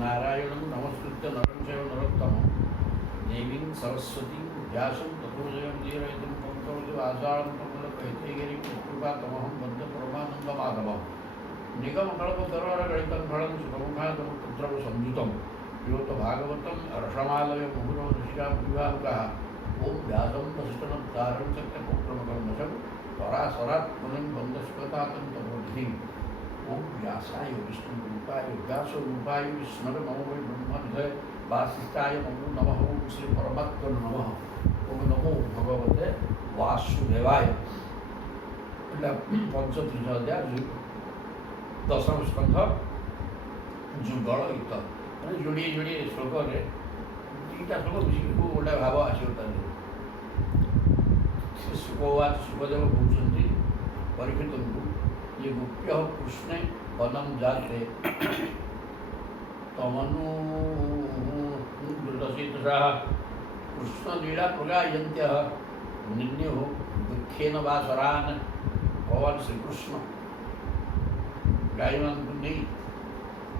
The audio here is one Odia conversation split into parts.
नारायणं नमस्कृत्य नरं चैव नरोत्तमं देवीं सरस्वतीं व्यासं ततो जयं पंकवति आषाढं कमलकैतैगिरीं कृपातमहं वन्दे परमानन्दमाधवं निगमकल्पतरुगणितं फलं सुखमुखादमुद्रव संयुतं योत भागवतं रसमालय मुहुरो ऋषिका विभागः ओं व्यासं वसिष्ठनप्तारं सत्यपुत्रमकर्मशं पराशरात्मनं वन्दस्पतातन्तबुद्धिम् ओं व्यासाय विष्णुरूपाय व्यासरूपाय विष्णुर नमो वै ब्रह्मनिधये वासिष्ठाय नमो नमः ओं श्री परमात्मने नमः ओं नमो भगवते वासुदेवाय એટલે 35 અધ્યાય દસમ સ્કંધ ଯୁଗଳ ଗୀତ ମାନେ ଯୋଡ଼ିଏ ଯୋଡ଼ିଏ ଶ୍ଳୋକରେ ଦୁଇଟା ଶ୍ଳୋକ ମିଶିକି ଗୋଟେ ଭାବ ଆସିବ ତା ସେ ସୁଖବାଦ ସୁଖଦେବ କହୁଛନ୍ତି ପରୀକ୍ଷିତଙ୍କୁ ये गुप्य कृष्णे वनम जाते तमनु कृष्ण लीला प्रगायन्त्य निन्यो दुखेन वासरान भगवान श्री कृष्ण गाय मान को नहीं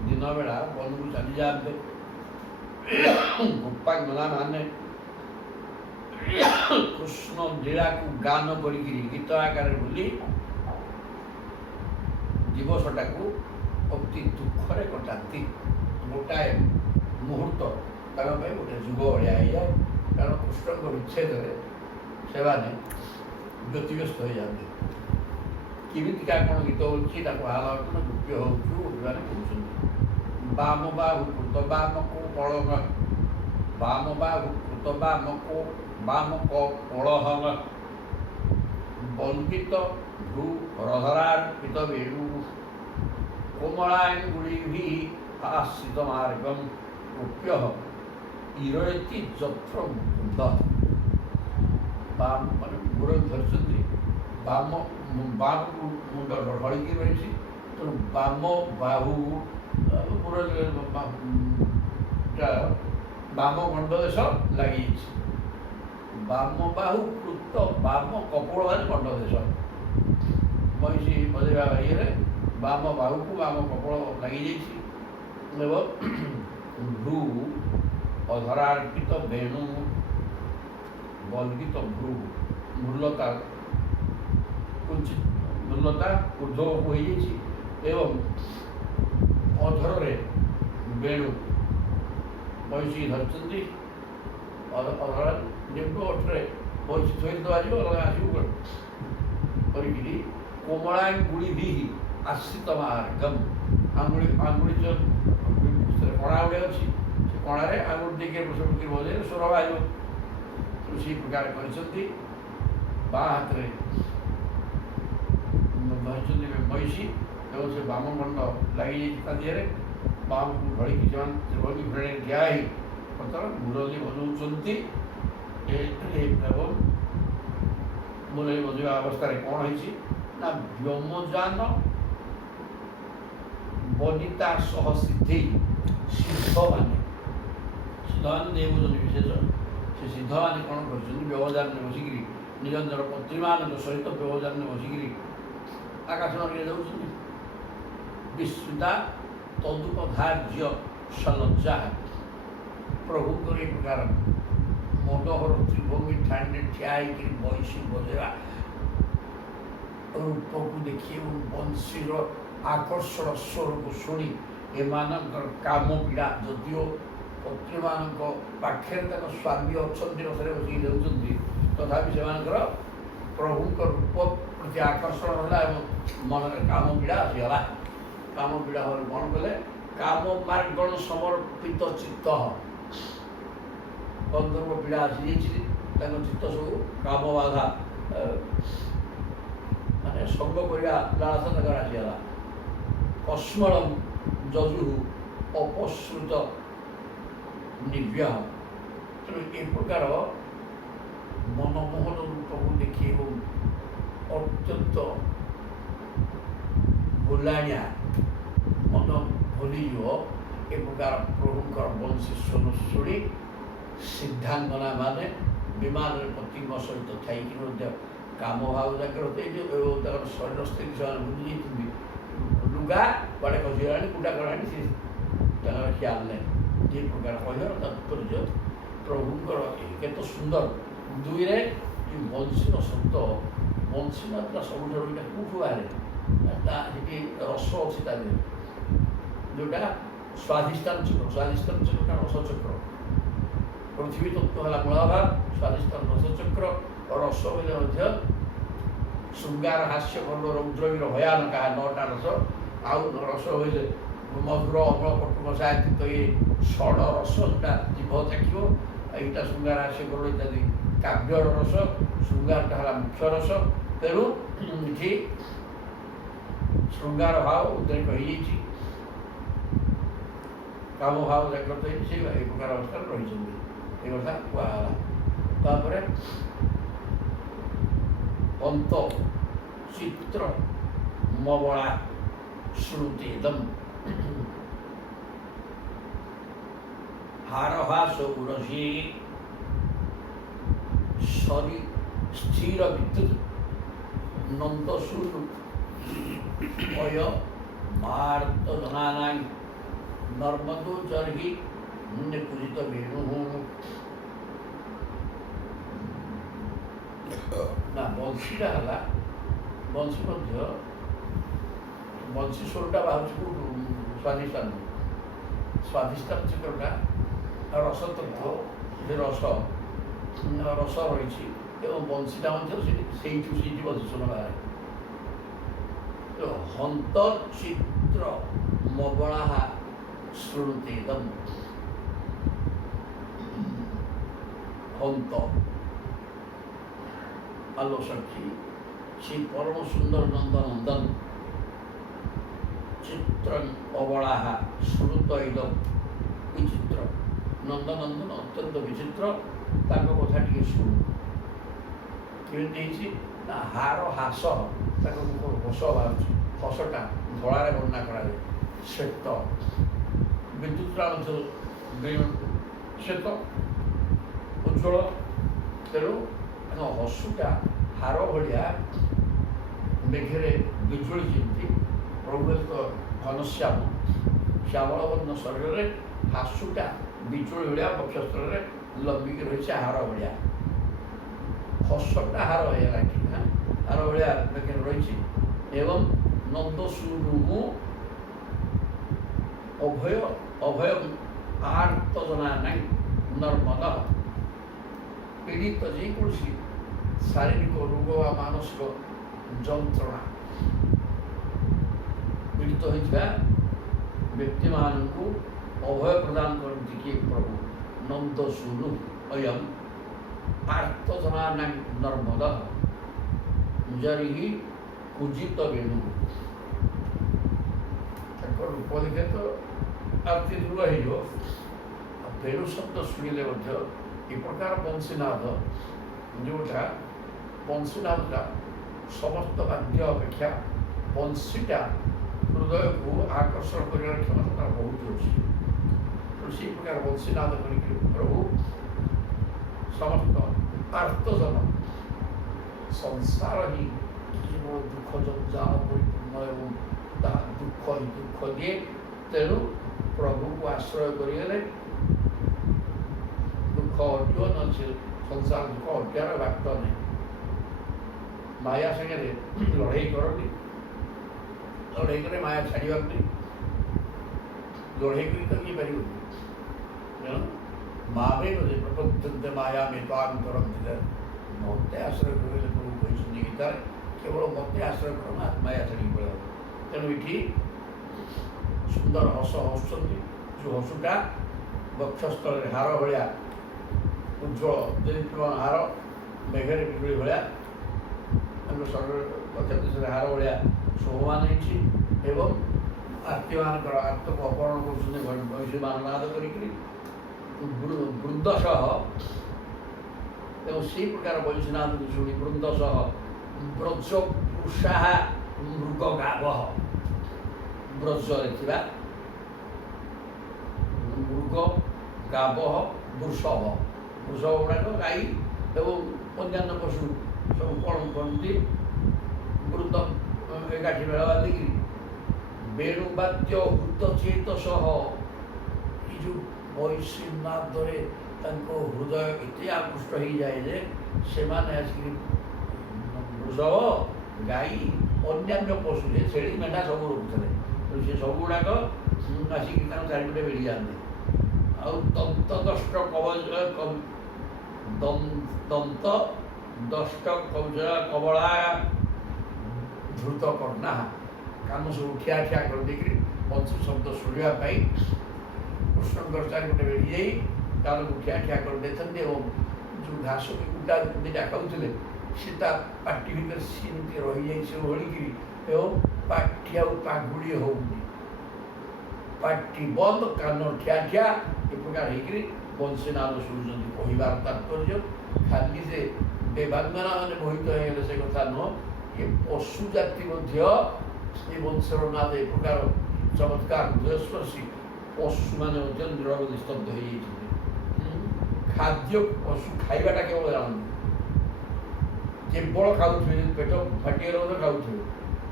दिन बेला वन को चली जाते गोपांगना माने कृष्ण लीला को गान करी गीत आकार बोली दिवसटाକୁ ଅତି ଦୁଃଖରେ କଟାନ୍ତି ଗୋଟାଏ ମୁହୂର୍ତ୍ତ ତାଙ୍କ ପାଇଁ ଗୋଟେ ଯୁଗ ଭଳିଆ ହେଇଯାଏ କାରଣ କୃଷ୍ଣଙ୍କ ବିଚ୍ଛେଦରେ ସେମାନେ ବ୍ୟତିବ୍ୟସ୍ତ ହୋଇଯାଆନ୍ତି କେମିତିକା କ'ଣ ଗୀତ ହେଉଛି ତାକୁ ଆଲୋଚନା ଗୋପ୍ୟ ହେଉଛୁ ସେମାନେ କହୁଛନ୍ତି ବାମ ବାହୁ କୃତ ବାମକୁ କଳହ ବାମ ବାହୁ କୃତ ବାମକୁ ବାମକ କଳହ ବଲ୍କିତ भ्रू रधरार्पित वेणु कोमलांगुलिभिः हासितमार्गं गोप्यः इरयति जत्र मुकुन्द बाम माने मुर धरछन्ति बाम बाम मुंड ढळिकी रहिछि तेणु बाम बाहु मुर बाम गंड देश लागि बाम बाहु कृत बाम कपोल गंड देश महिषी बजेवा इे बाम बाहू को बाम कपड़ लगी भ्रू अधरार्पित वेणु बल्कित भ्रू मृलता कुंचित मृलता ऊर्ध्व हो एवं अधर वेणु महिषी धरती अधर निम्न अठरे महिषी थोड़ी दे आसू करी कोमलांगुलिभिः आश्रितमार्गम आंगुली आंगुली जो कणा गुड़े अच्छी से कणारे आंगुली देखिए प्रसवती बजे स्वर बाहर तो से प्रकार कर बाँ हाथ में महिषी एवं से बामखंड लगी दिए बाम को ढड़िकी त्रिभंगी फ्रेणे ठिया बर्तमान मुरली बजाऊँच एवं मुरली बजा अवस्था कौन है ना व्योमजान बनिता सह सिद्धि सिद्ध मान देवजन विशेष से सिद्ध मान कौन कर व्योमजान बसिक निज निजर पत्री मान सहित व्योमजान बसिक आकाश मार्गे जाऊँ विस्मिता तदुपधार्य सलज्जा प्रभुंर एक प्रकार मनोहर त्रिभंगी ठाणे ठिया बंशी बजेवा रूप को देखिए बंशीर आकर्षण स्वर को शुणी एम काम पीड़ा जदिओ पत्री मान पाखे स्वामी अच्छा रथरे बसिक जाऊँगी तथा से प्रभु रूप प्रति आकर्षण है मन में काम पीड़ा आसीगला काम पीड़ा हो कौन कले काम मार्गण समर्पित चित्त गंधर्व पीड़ा आसी चित्त सब काम बाधा माने संग करिया लालसा तक आसीगला कस्मलम जजु अपश्रुत निव्य तेणु ए प्रकार मनमोहन रूप को देखी अत्यंत भुलाणिया मन भूलीज ए प्रकार प्रभुंकर वंशी स्वन शुणी सिद्धांगना माने विमान पतिम सहित थी काम भाव जाकर शरीर स्थिति से भूली लुगा बड़े खसीगला कुटा कला ଖିଆଲ ନାହିଁ। ଏ ପ୍ରକାର କହିବାର ତାତ୍ପର୍ଯ୍ୟ ପ୍ରଭୁଙ୍କର କେତେ ସୁନ୍ଦର। ଦୁଇରେ ଏ ବଂଶୀର ଶବ୍ଦ, ବଂଶୀ ମାତ୍ରା ସବୁଠାରୁ ଏଇଟା କେଉଁଠୁ ବାହାରେ? ତା ସେଠି ରସ ଅଛି ତା ଦେହରେ, ଯେଉଁଟା ସ୍ୱାଧିଷ୍ଠାନ ଚକ୍ର। ସ୍ୱାଧିଷ୍ଠାନ ଚକ୍ରଟା ରସଚକ୍ର। ପୃଥିବୀ ତତ୍ତ୍ୱ ହେଲା ମୂଳାଧାର, ସ୍ୱାଧିଷ୍ଠାନ ରସଚକ୍ର। ରସ ବୋଇଲେ ମଧ୍ୟ ଶୃଙ୍ଗାର, ହାସ୍ୟ, ଖଣ୍ଡ, ରୌଦ୍ରବୀର ଭୟାନକ 9ଟା ରସ। ଆଉ ରସ ବୋଇଲେ ମଧୁର, ଅମ୍ଳ, କଟୁକ, ସାହିତ୍ୟ, ଏ ଷଡ଼ ରସ ଯେଉଁଟା ଜିଭ ଚାଖିବ। ଏଇଟା ଶୃଙ୍ଗାର, ହାସ୍ୟ, ଖଣ୍ଡ ଇତ୍ୟାଦି କାବ୍ୟର ରସ। ଶୃଙ୍ଗାରଟା ହେଲା ମୁଖ୍ୟ ରସ। ତେଣୁ ଏଠି ଶୃଙ୍ଗାର ଭାବ ଉଦ୍ରେକ ହୋଇଯାଇଛି, କାମ ଭାବ ଜାଗ୍ରତ ହେଇଛି, ସେ ଏ ପ୍ରକାର ଅବସ୍ଥାରେ ରହିଛନ୍ତି। ଏ କଥା କୁହାଗଲା। ତାପରେ ଅନ୍ତ ଚିତ୍ର ମବଳା ଶ୍ରୁତେଦମ୍ ହାରହାସ ଉରସି ସରି ସ୍ଥିର ବିଦ୍ୟୁତ୍ ନନ୍ଦସୂରୁ ଅୟ ମାର୍ତ ଜନାନାଇ ନର୍ମଦୋ ଚର୍ହି ନିକୁଜିତ ବେଣୁ। ନା ବଂଶୀଟା ହେଲା, ବଂଶୀ ମଧ୍ୟ ବଂଶୀ ସ୍ୱରଟା ବାହାରୁଛି କେଉଁଠୁ? ସ୍ୱାଧିଷ୍ଠାନ। ସ୍ୱାଧିଷ୍ଠାନ ଚକ୍ରଟା ରସତତ୍ତ୍ୱ, ସେ ରସ ରହିଛି ଏବଂ ବଂଶୀଟା ମଧ୍ୟ ସେଇଠୁ ବଂଶୀ ସ୍ୱର ବାହାରେ। ହନ୍ତ ଚିତ୍ର ମବଳା ଶ୍ରୁତେଦମ୍। ହନ୍ତ আলো সাক্ষী সেই পরম সুন্দর নন্দনন্দন চিত্রং অবলাহা শ্রুতৈল বিচিত্র। নন্দনন্দন অত্যন্ত বিচিত্র, ତାଙ୍କ କଥା ଟିକେ ଶୁଣୁ। କେମିତି ହେଇଛି ନା ହାର ହାସ, ତାଙ୍କ ହସ ବାହାରୁଛି। ହସଟା ଧଳାରେ ବର୍ଣ୍ଣନା କରାଯାଏ। ଶ୍ଵେତ ବିଦ୍ୟୁତଟା ମଧ୍ୟ ଶ୍ଵେତ ଉଜ୍ଜ୍ୱଳ। ତେଣୁ ତାଙ୍କ ହସୁଟା ହାର ଭଳିଆ ମେଘରେ ବିଜୁଳି ଯେମିତି। ପ୍ରଭୁ ଏକ ଘନଶ୍ୟାମ ଶ୍ୟାମଳ ବର୍ଣ୍ଣ ଶରୀରରେ ହାସୁଟା ବିଜୁଳି ଭଳିଆ ବକ୍ଷସ୍ଥଳରେ ଲମ୍ବିକି ରହିଛି ହାର ଭଳିଆ। ହସଟା ହାର ଭଳିଆ ଲାଗି ହାର ଭଳିଆ ମେଘରେ ରହିଛି। ଏବଂ ନନ୍ଦସୂନୁ ଅଭୟ ଅଭୟ ଆର୍ତ ଜନା ନାହିଁ ନର୍ମଦ। ପୀଡ଼ିତ ଯେକୌଣସି ଶାରୀରିକ ରୋଗ ବା ମାନସିକ ଯନ୍ତ୍ରଣା ପୀଡ଼ିତ ହୋଇଥିବା ବ୍ୟକ୍ତିମାନଙ୍କୁ ଅଭୟ ପ୍ରଦାନ କରନ୍ତି କିଏ? ପ୍ରଭୁ। ନନ୍ଦସୂନୁ ଅୟଂ ଆର୍ତ ଜନା ନାହିଁ ନର୍ମଦ ଜରିହି କୁଜିତ ବେଣୁ। ତାଙ୍କ ରୂପ ଦେଖେ ତ ଆରତି ଦୂର ହେଇଯିବ। ବେଣୁ ଶବ୍ଦ ଶୁଣିଲେ ମଧ୍ୟ ଏ ପ୍ରକାର ବଂଶୀନାଦ, ଯେଉଁଟା ବଂଶୀନାଦଟା ସମସ୍ତ ବାଦ୍ୟ ଅପେକ୍ଷା ବଂଶୀଟା ହୃଦୟକୁ ଆକର୍ଷଣ କରିବାର କ୍ଷମତା ତାର ବହୁତ ଅଛି। ତେଣୁ ସେହି ପ୍ରକାର ବଂଶୀନାଦ କରିକି ପ୍ରଭୁ ସମସ୍ତ ଆର୍ତ୍ତଜନ, ସଂସାର ହିଁ କେବଳ ଦୁଃଖ ଜଞ୍ଜାଳ ପରିପୂର୍ଣ୍ଣ ଏବଂ ତାହା ଦୁଃଖ ହିଁ ଦୁଃଖ ଦିଏ। ତେଣୁ ପ୍ରଭୁକୁ ଆଶ୍ରୟ କରିଗଲେ ଦୁଃଖ ଅଟିବ, ନହେଲେ ସେ ସଂସାର ଦୁଃଖ ଅଟିବାର ବାଟ ନାହିଁ। ମାୟା ସାଙ୍ଗରେ ଲଢ଼େଇ କରନ୍ତି, ଲଢ଼େଇ କଲେ ମାୟା ଛାଡ଼ିବାକୁ ନାହିଁ। ଲଢ଼େଇ କରି ତ ହେଇପାରିବନି। ତେଣୁ ମାବେ ବୋଧେ ପ୍ରପଦ୍ୟନ୍ତେ ମାୟା ମେ ତ୍ୱାନ୍ତରନ୍ତି। ମୋତେ ଆଶ୍ରୟ କରିଲେ ପ୍ରଭୁ କହିଛନ୍ତି ଗୀତାରେ, କେବଳ ମୋତେ ଆଶ୍ରୟ କର ନା ମାୟା ଛାଡ଼ିକି ପଳେଇବ। ତେଣୁ ଏଠି ସୁନ୍ଦର ହସ ହସୁଛନ୍ତି। ଯେଉଁ ହସୁଟା ବକ୍ଷସ୍ଥଳରେ ହାର ଭଳିଆ ଉଜ୍ଜ୍ୱଳ ଦେଦୀପ୍ୟମାନ ହାର, ମେଘରେ ବିଜୁଳି ଭଳିଆ ତାଙ୍କ ଶରୀର ବକ୍ଷଦେଶରେ ହାର ଭଳିଆ ଶୋଭମାନ ହେଇଛି। ଏବଂ ଆର୍ତ୍ତୀମାନଙ୍କର ଆର୍ତ୍ତକୁ ଅପହରଣ କରୁଛନ୍ତି ବଂଶୀମାନ ନାଦ କରିକିରି ବୃନ୍ଦ ସହ। ଏବଂ ସେହି ପ୍ରକାର ବଂଶୀନାଦକୁ ଶୁଣି ବୃନ୍ଦ ସହ ବ୍ରଜ ପୃଷାହା ମୃଗ ଗାବ। ବ୍ରଜରେ ଥିବା ମୃଗ ଗାବ ବୃଷଭ, ବୃଷଭ ଗୁଡ଼ାକ ଗାଈ ଏବଂ ଅନ୍ୟାନ୍ୟ ପଶୁ ସବୁ କ'ଣ କରନ୍ତି? ବୃନ୍ଦ ଏକାଠି ମେଳ ବାନ୍ଧିକିରି ବେଣୁବାଦ୍ୟ ହୃତ ଚେତ ସହ ଯେଉଁ ବୈଶ୍ୱନାଥରେ ତାଙ୍କ ହୃଦୟ ଏତେ ଆକୃଷ୍ଟ ହେଇଯାଏ ଯେ ସେମାନେ ଆସିକି ବୃଷଭ ଗାଈ ଅନ୍ୟାନ୍ୟ ପଶୁ ଯେ ଛେଳି ମେଣ୍ଢା ସବୁ ରଖୁଥିଲେ ତେଣୁ ସେ ସବୁଗୁଡ଼ାକ ଆସିକି ତାଙ୍କ ଚାରିପଟେ ବେଢ଼ି ଯାଆନ୍ତି। ଆଉ ଦନ୍ତ ଦଷ୍ଟ କବଳା ଧୃତ କର୍ଣ୍ଣା କାନ ସବୁ ଠିଆ ଠିଆ କରିଦେଇକିରି ପଞ୍ଚୁ ଶବ୍ଦ ଶୁଣିବା ପାଇଁ କୃଷ୍ଣଙ୍କର ଚାରିପଟେ ବେଢ଼ି ଯାଇ କାନକୁ ଠିଆ ଠିଆ କରିଦେଇଥାନ୍ତି ଏବଂ ଯେଉଁ ଘାସ ବି କୁଟା ଦିଟା ଖାଉଥିଲେ ସେ ତା ପାଟି ଭିତରେ ସେମିତି ରହିଯାଇଛି ଓହଳିକିରି ଏବଂ ପାଟି ଆଉ ପାଗୁଳି ହେଉନି, ପାଟି ବନ୍ଦ କାନ ଠିଆ ଠିଆ ଏ ପ୍ରକାର ହେଇକିରି ବଂଶୀନାଦ ଶୁଣୁଛନ୍ତି। କହିବାର ତାତ୍ପର୍ଯ୍ୟ ଖାଲି ସେ ଦେବାଙ୍ଗନା ମାନେ ମୋହିତ ହେଇଗଲେ ସେ କଥା ନୁହଁ, ଏ ପଶୁ ଜାତି ମଧ୍ୟ ଏ ବଂଶର ନାଦ ଏ ପ୍ରକାର ଚମତ୍କାର ହୃଦୟସ୍ପର୍ଶୀ ପଶୁମାନେ ମଧ୍ୟ ନିରବ ନିସ୍ତବ୍ଧ ହେଇଯାଇଛନ୍ତି। ଖାଦ୍ୟ ପଶୁ ଖାଇବାଟା କେବଳ ଜାଣନ୍ତି, କେବଳ ଖାଉଥିବେ, ପେଟ ଫାଟିଗଲେ ମଧ୍ୟ ଖାଉଥିବେ,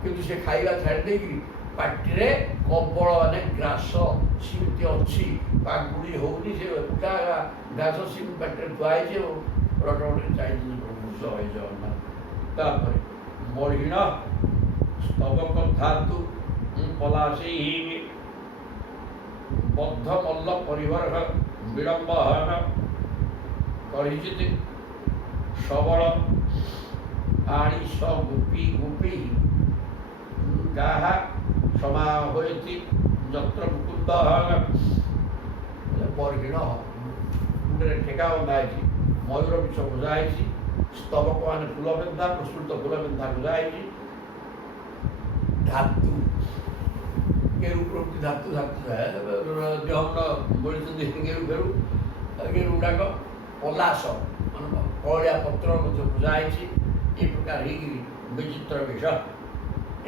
କିନ୍ତୁ ସେ ଖାଇବା ଛାଡ଼ି ଦେଇକିରି ପାଟିରେ କବଳ ମାନେ ଗ୍ରାସ ସେମିତି ଅଛି, ପାଗୁଳି ହେଉନି, ସେ ଏକା ଘାସ ସେମିତି ପାଟିରେ ଧୁଆ ହେଇଛି ଏବଂ ରଟରେ ଚାହିଁଛନ୍ତି ପ୍ରଭୁ ଜୟ ଜଗନ୍ନାଥ। ତାପରେ ମଳିଣ ସ୍ତବକ ଧାତୁ ପଲାଶୀ ବଦ୍ଧ ମଲ୍ଲ ପରିବାର ବିଳମ୍ବ କରିଚିତ ସବଳ ଆଣିଷ ଗୋପୀ ଗୋପୀ ଗାହା ସମାହୋତି ଯତ୍ର ମୁକୁନ୍ଦ ପରିହୀନ ମୁଣ୍ଡରେ ଠେକା ବନ୍ଧା ହେଇଛି, ମୟୂର ବିଷ ଭୁଜା ହେଇଛି, ସ୍ତବକ ମାନେ ଫୁଲ ବେନ୍ଧା ପ୍ରସ୍ତୁତ ଫୁଲ ବେନ୍ଧା ଭୁଜା ହେଇଛି, ଧାତୁ ଗେରୁ ପ୍ରଭୃତି ଧାତୁ ଧାତୁ ଦେହମନ ବୋଳିଛନ୍ତି ଗେରୁ ଫେରୁ ଗେରୁ ଗୁଡ଼ାକ ପଲାଶ ମାନେ କଳିଆ ପତ୍ର ମଧ୍ୟ ପୂଜା ହେଇଛି। ଏ ପ୍ରକାର ହେଇକିରି ବିଚିତ୍ର ବିଷ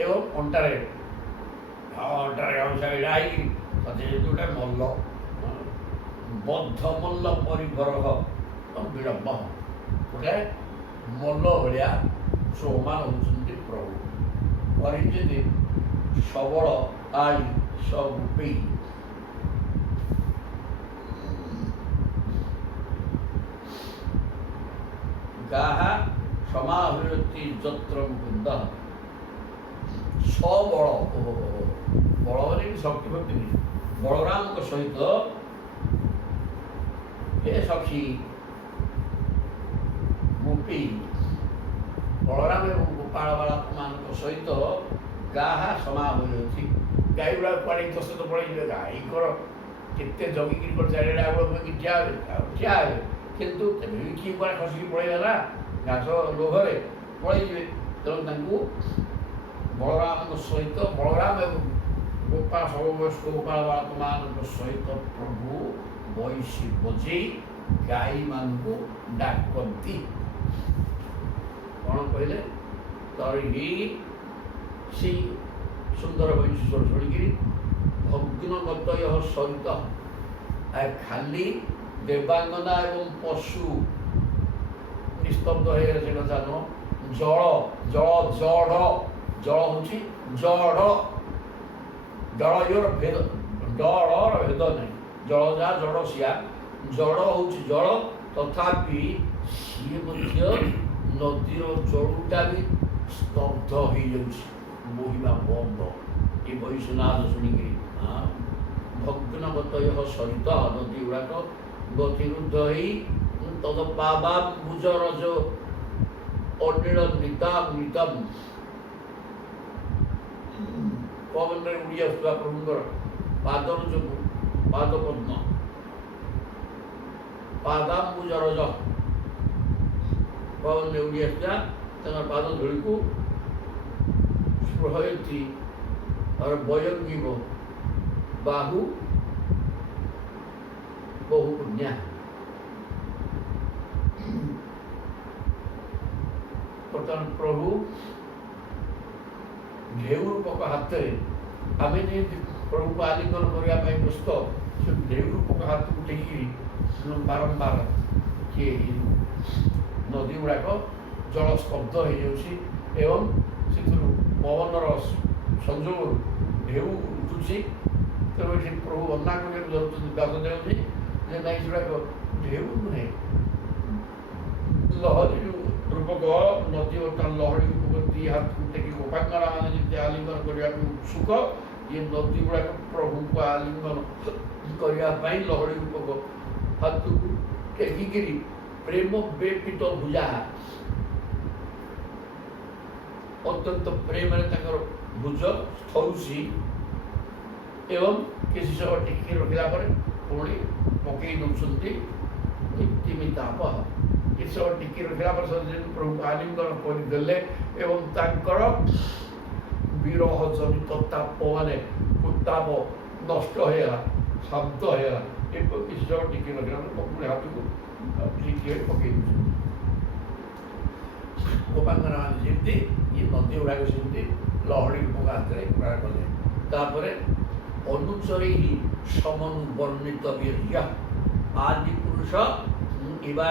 ଏବଂ ଅଣ୍ଟାରେ ଗାମୁଛା ଭିଡ଼ା ହେଇକିରି ସତେ ଯେଉଁଟା ମଲ୍ଲ ବଦ୍ଧ ମଲ୍ଲ ପରିବରହ ବିଳମ୍ବ ଗୋଟେ ମଲ୍ଲ ଭଳିଆ ସୋମାନ ହେଉଛନ୍ତି ପ୍ରଭୁ। କରିଛନ୍ତି ସବଳ ଆଳି ସବୁ ପେଇ ଗାହା ସମାହୃତି ଯତ୍ର ମୁକୁନ୍ଦ ସବଳ ବଳ ମାନେ ଶକ୍ତି ଭକ୍ତି ନାହିଁ, ବଳରାମଙ୍କ ସହିତ ହେ ସଖୀ ଗୋପୀ ବଳରାମ ଏବଂ ଗୋପାଳ ବାଳକମାନଙ୍କ ସହିତ ଗାହା ସମାହୃତି ଗାଈ ଗୁଡ଼ାକ କୁଆଡ଼େ ତୋ ସହିତ ପଳେଇଯିବେ, ଗାଈଙ୍କର କେତେ ଜଗିକିରି କରି ଚାରିଆଡ଼େ ଆଗୁଆ ଠିଆ ହେବେ କିନ୍ତୁ ତେବେ ବି କିଏ କୁଆଡ଼େ ଖସିକି ପଳେଇବେ ନା ଘାସ ଲୋଭରେ ପଳେଇଯିବେ। ତେଣୁ ତାଙ୍କୁ ବଳରାମଙ୍କ ସହିତ ବଳରାମ ଏବଂ ଗୋପାଳ ସର୍ବବୟସ୍କ ଗୋପାଳ ବାଳକମାନଙ୍କ ସହିତ ପ୍ରଭୁ ବଇଁଶୀ ବଜେଇ ଗାଈମାନଙ୍କୁ ଡାକନ୍ତି। କ'ଣ କହିଲେ? ତରିହି ସେଇ ସୁନ୍ଦର ବଇଁଶୀ ସ୍ୱର ଶୁଣିକିରି ଭଗ୍ନଗତ ସରିତ ଖାଲି ଦେବାଙ୍ଗନା ଏବଂ ପଶୁ ନିସ୍ତବ୍ଧ ହେଇଗଲେ ସେ କଥା ନୁହଁ, ଜଳ ହେଉଛି ଜଳ ଭେଦ, ଜଳର ଭେଦ ନାହିଁ, ଜଳ ଯାହା ଜଡ଼ ସିଆ, ଜଳ ହେଉଛି ଜଳ ତଥାପି ସିଏ ମଧ୍ୟ ନଦୀର ଜଳଟା ବି ସ୍ତବ୍ଧ ହେଇଯାଉଛି, ବୋହିବା ବନ୍ଦ ଏ ବୈଶ୍ୱନାଥ ଶୁଣିକିରି। ଭଗ୍ନଗତ ସରିତ ନଦୀ ଗୁଡ଼ାକ ଗତିରୁଦ୍ଧ ହେଇ ତଦପାବାମ୍ବୁଜ ରଜ ଅନିଳ ନିତମ ପବନରେ ଉଡ଼ି ଆସୁଥିବା ପ୍ରଭୁଙ୍କର ପାଦର ଯୋଗୁଁ ପାଦ ପଦ୍ମ ପାଦାମ୍ବୁଜ ରଜ ପବନରେ ଉଡ଼ି ଆସୁଥିବା ତାଙ୍କର ପାଦ ଧୂଳିକୁ ସ୍ପୃହୟତି ବୟଙ୍ଗିବ ବାହୁ ବହୁ ପୁଣ୍ୟା। ବର୍ତ୍ତମାନ ପ୍ରଭୁ ଢେଉ ରୂପକ ହାତରେ ଆମେ ଯେମିତି ପ୍ରଭୁଙ୍କୁ ଆଲିଙ୍ଗନ କରିବା ପାଇଁ ପ୍ରସ୍ତୁତ, ସେ ଢେଉ ରୂପକ ହାତକୁ ଟେକିକିରି ବାରମ୍ବାର କିଏ ନଦୀ ଗୁଡ଼ାକ ଜଳ ସ୍ତବ୍ଧ ହେଇଯାଉଛି ଏବଂ ସେଥିରୁ ପବନର ସଂଯୋଗରୁ ଢେଉ ଉଠୁଛି ତେଣୁ ସେ ପ୍ରଭୁ ବର୍ଣ୍ଣନା କରିବାକୁ ଯାଉଛନ୍ତି ବ୍ୟାସଦେବଜୀ ଯେ ନାଇଁ ସେଗୁଡ଼ାକ ଢେଉ ନୁହେଁ, ଲହରୀ ରୂପକ ନଦୀ ବର୍ତ୍ତମାନ ଲହରୀ ରୂପକ ଦି ହାତକୁ ଟେକି ଗୋପାଙ୍ଗନା ମାନେ ଯେମିତି ଆଲିଙ୍ଗନ କରିବାକୁ ଉତ୍ସୁକ, ଇଏ ନଦୀ ଗୁଡ଼ାକ ପ୍ରଭୁଙ୍କୁ ଆଲିଙ୍ଗନ କରିବା ପାଇଁ ଲହରୀ ରୂପକ ହାତକୁ ଟେକିକିରି ପ୍ରେମ ବେପିତ ଭୁଜା ଅତ୍ୟନ୍ତ ପ୍ରେମରେ ତାଙ୍କର ଭୁଜ ସ୍ଥରୁଛି ଏବଂ କିଛି ସମୟ ଟିକି ରଖିଲା ପରେ ପୁଣି ପକେଇ ଦେଉଛନ୍ତି ତିମିତାପ। କିଛି ସମୟ ଟିକି ରଖିଲା ପରେ ଯେମିତି ପ୍ରଭୁଙ୍କୁ ଆଲିଙ୍ଗନ କରିଦେଲେ ଏବଂ ତାଙ୍କର ବିରହ ଜନିତ ତାପ ମାନେ ଉତ୍ତାପ ନଷ୍ଟ ହେଇଗଲା, ଶାନ୍ତ ହେଇଗଲା। ଏପରି କିଛି ସମୟ ଟିକି ରଖିଲା ପରେ ପୁଣି ହାତକୁ ଟିକେ ପକେଇ ଦେଉଛନ୍ତି। ଗୋପାଙ୍ଗନା ମାନେ ଯେମିତି ଇଏ ନଦୀ ଗୁଡ଼ାକ ସେମିତି ଲହଡ଼ି ରୂପକ ହାତରେ ଗୁଡ଼ାକ କଲେ। ତାପରେ ଅନୁଚରୀ ସମନୁବର୍ଣ୍ଣିତ ବୀର୍ଯ୍ୟ ଆଦି ପୁରୁଷ ଇବା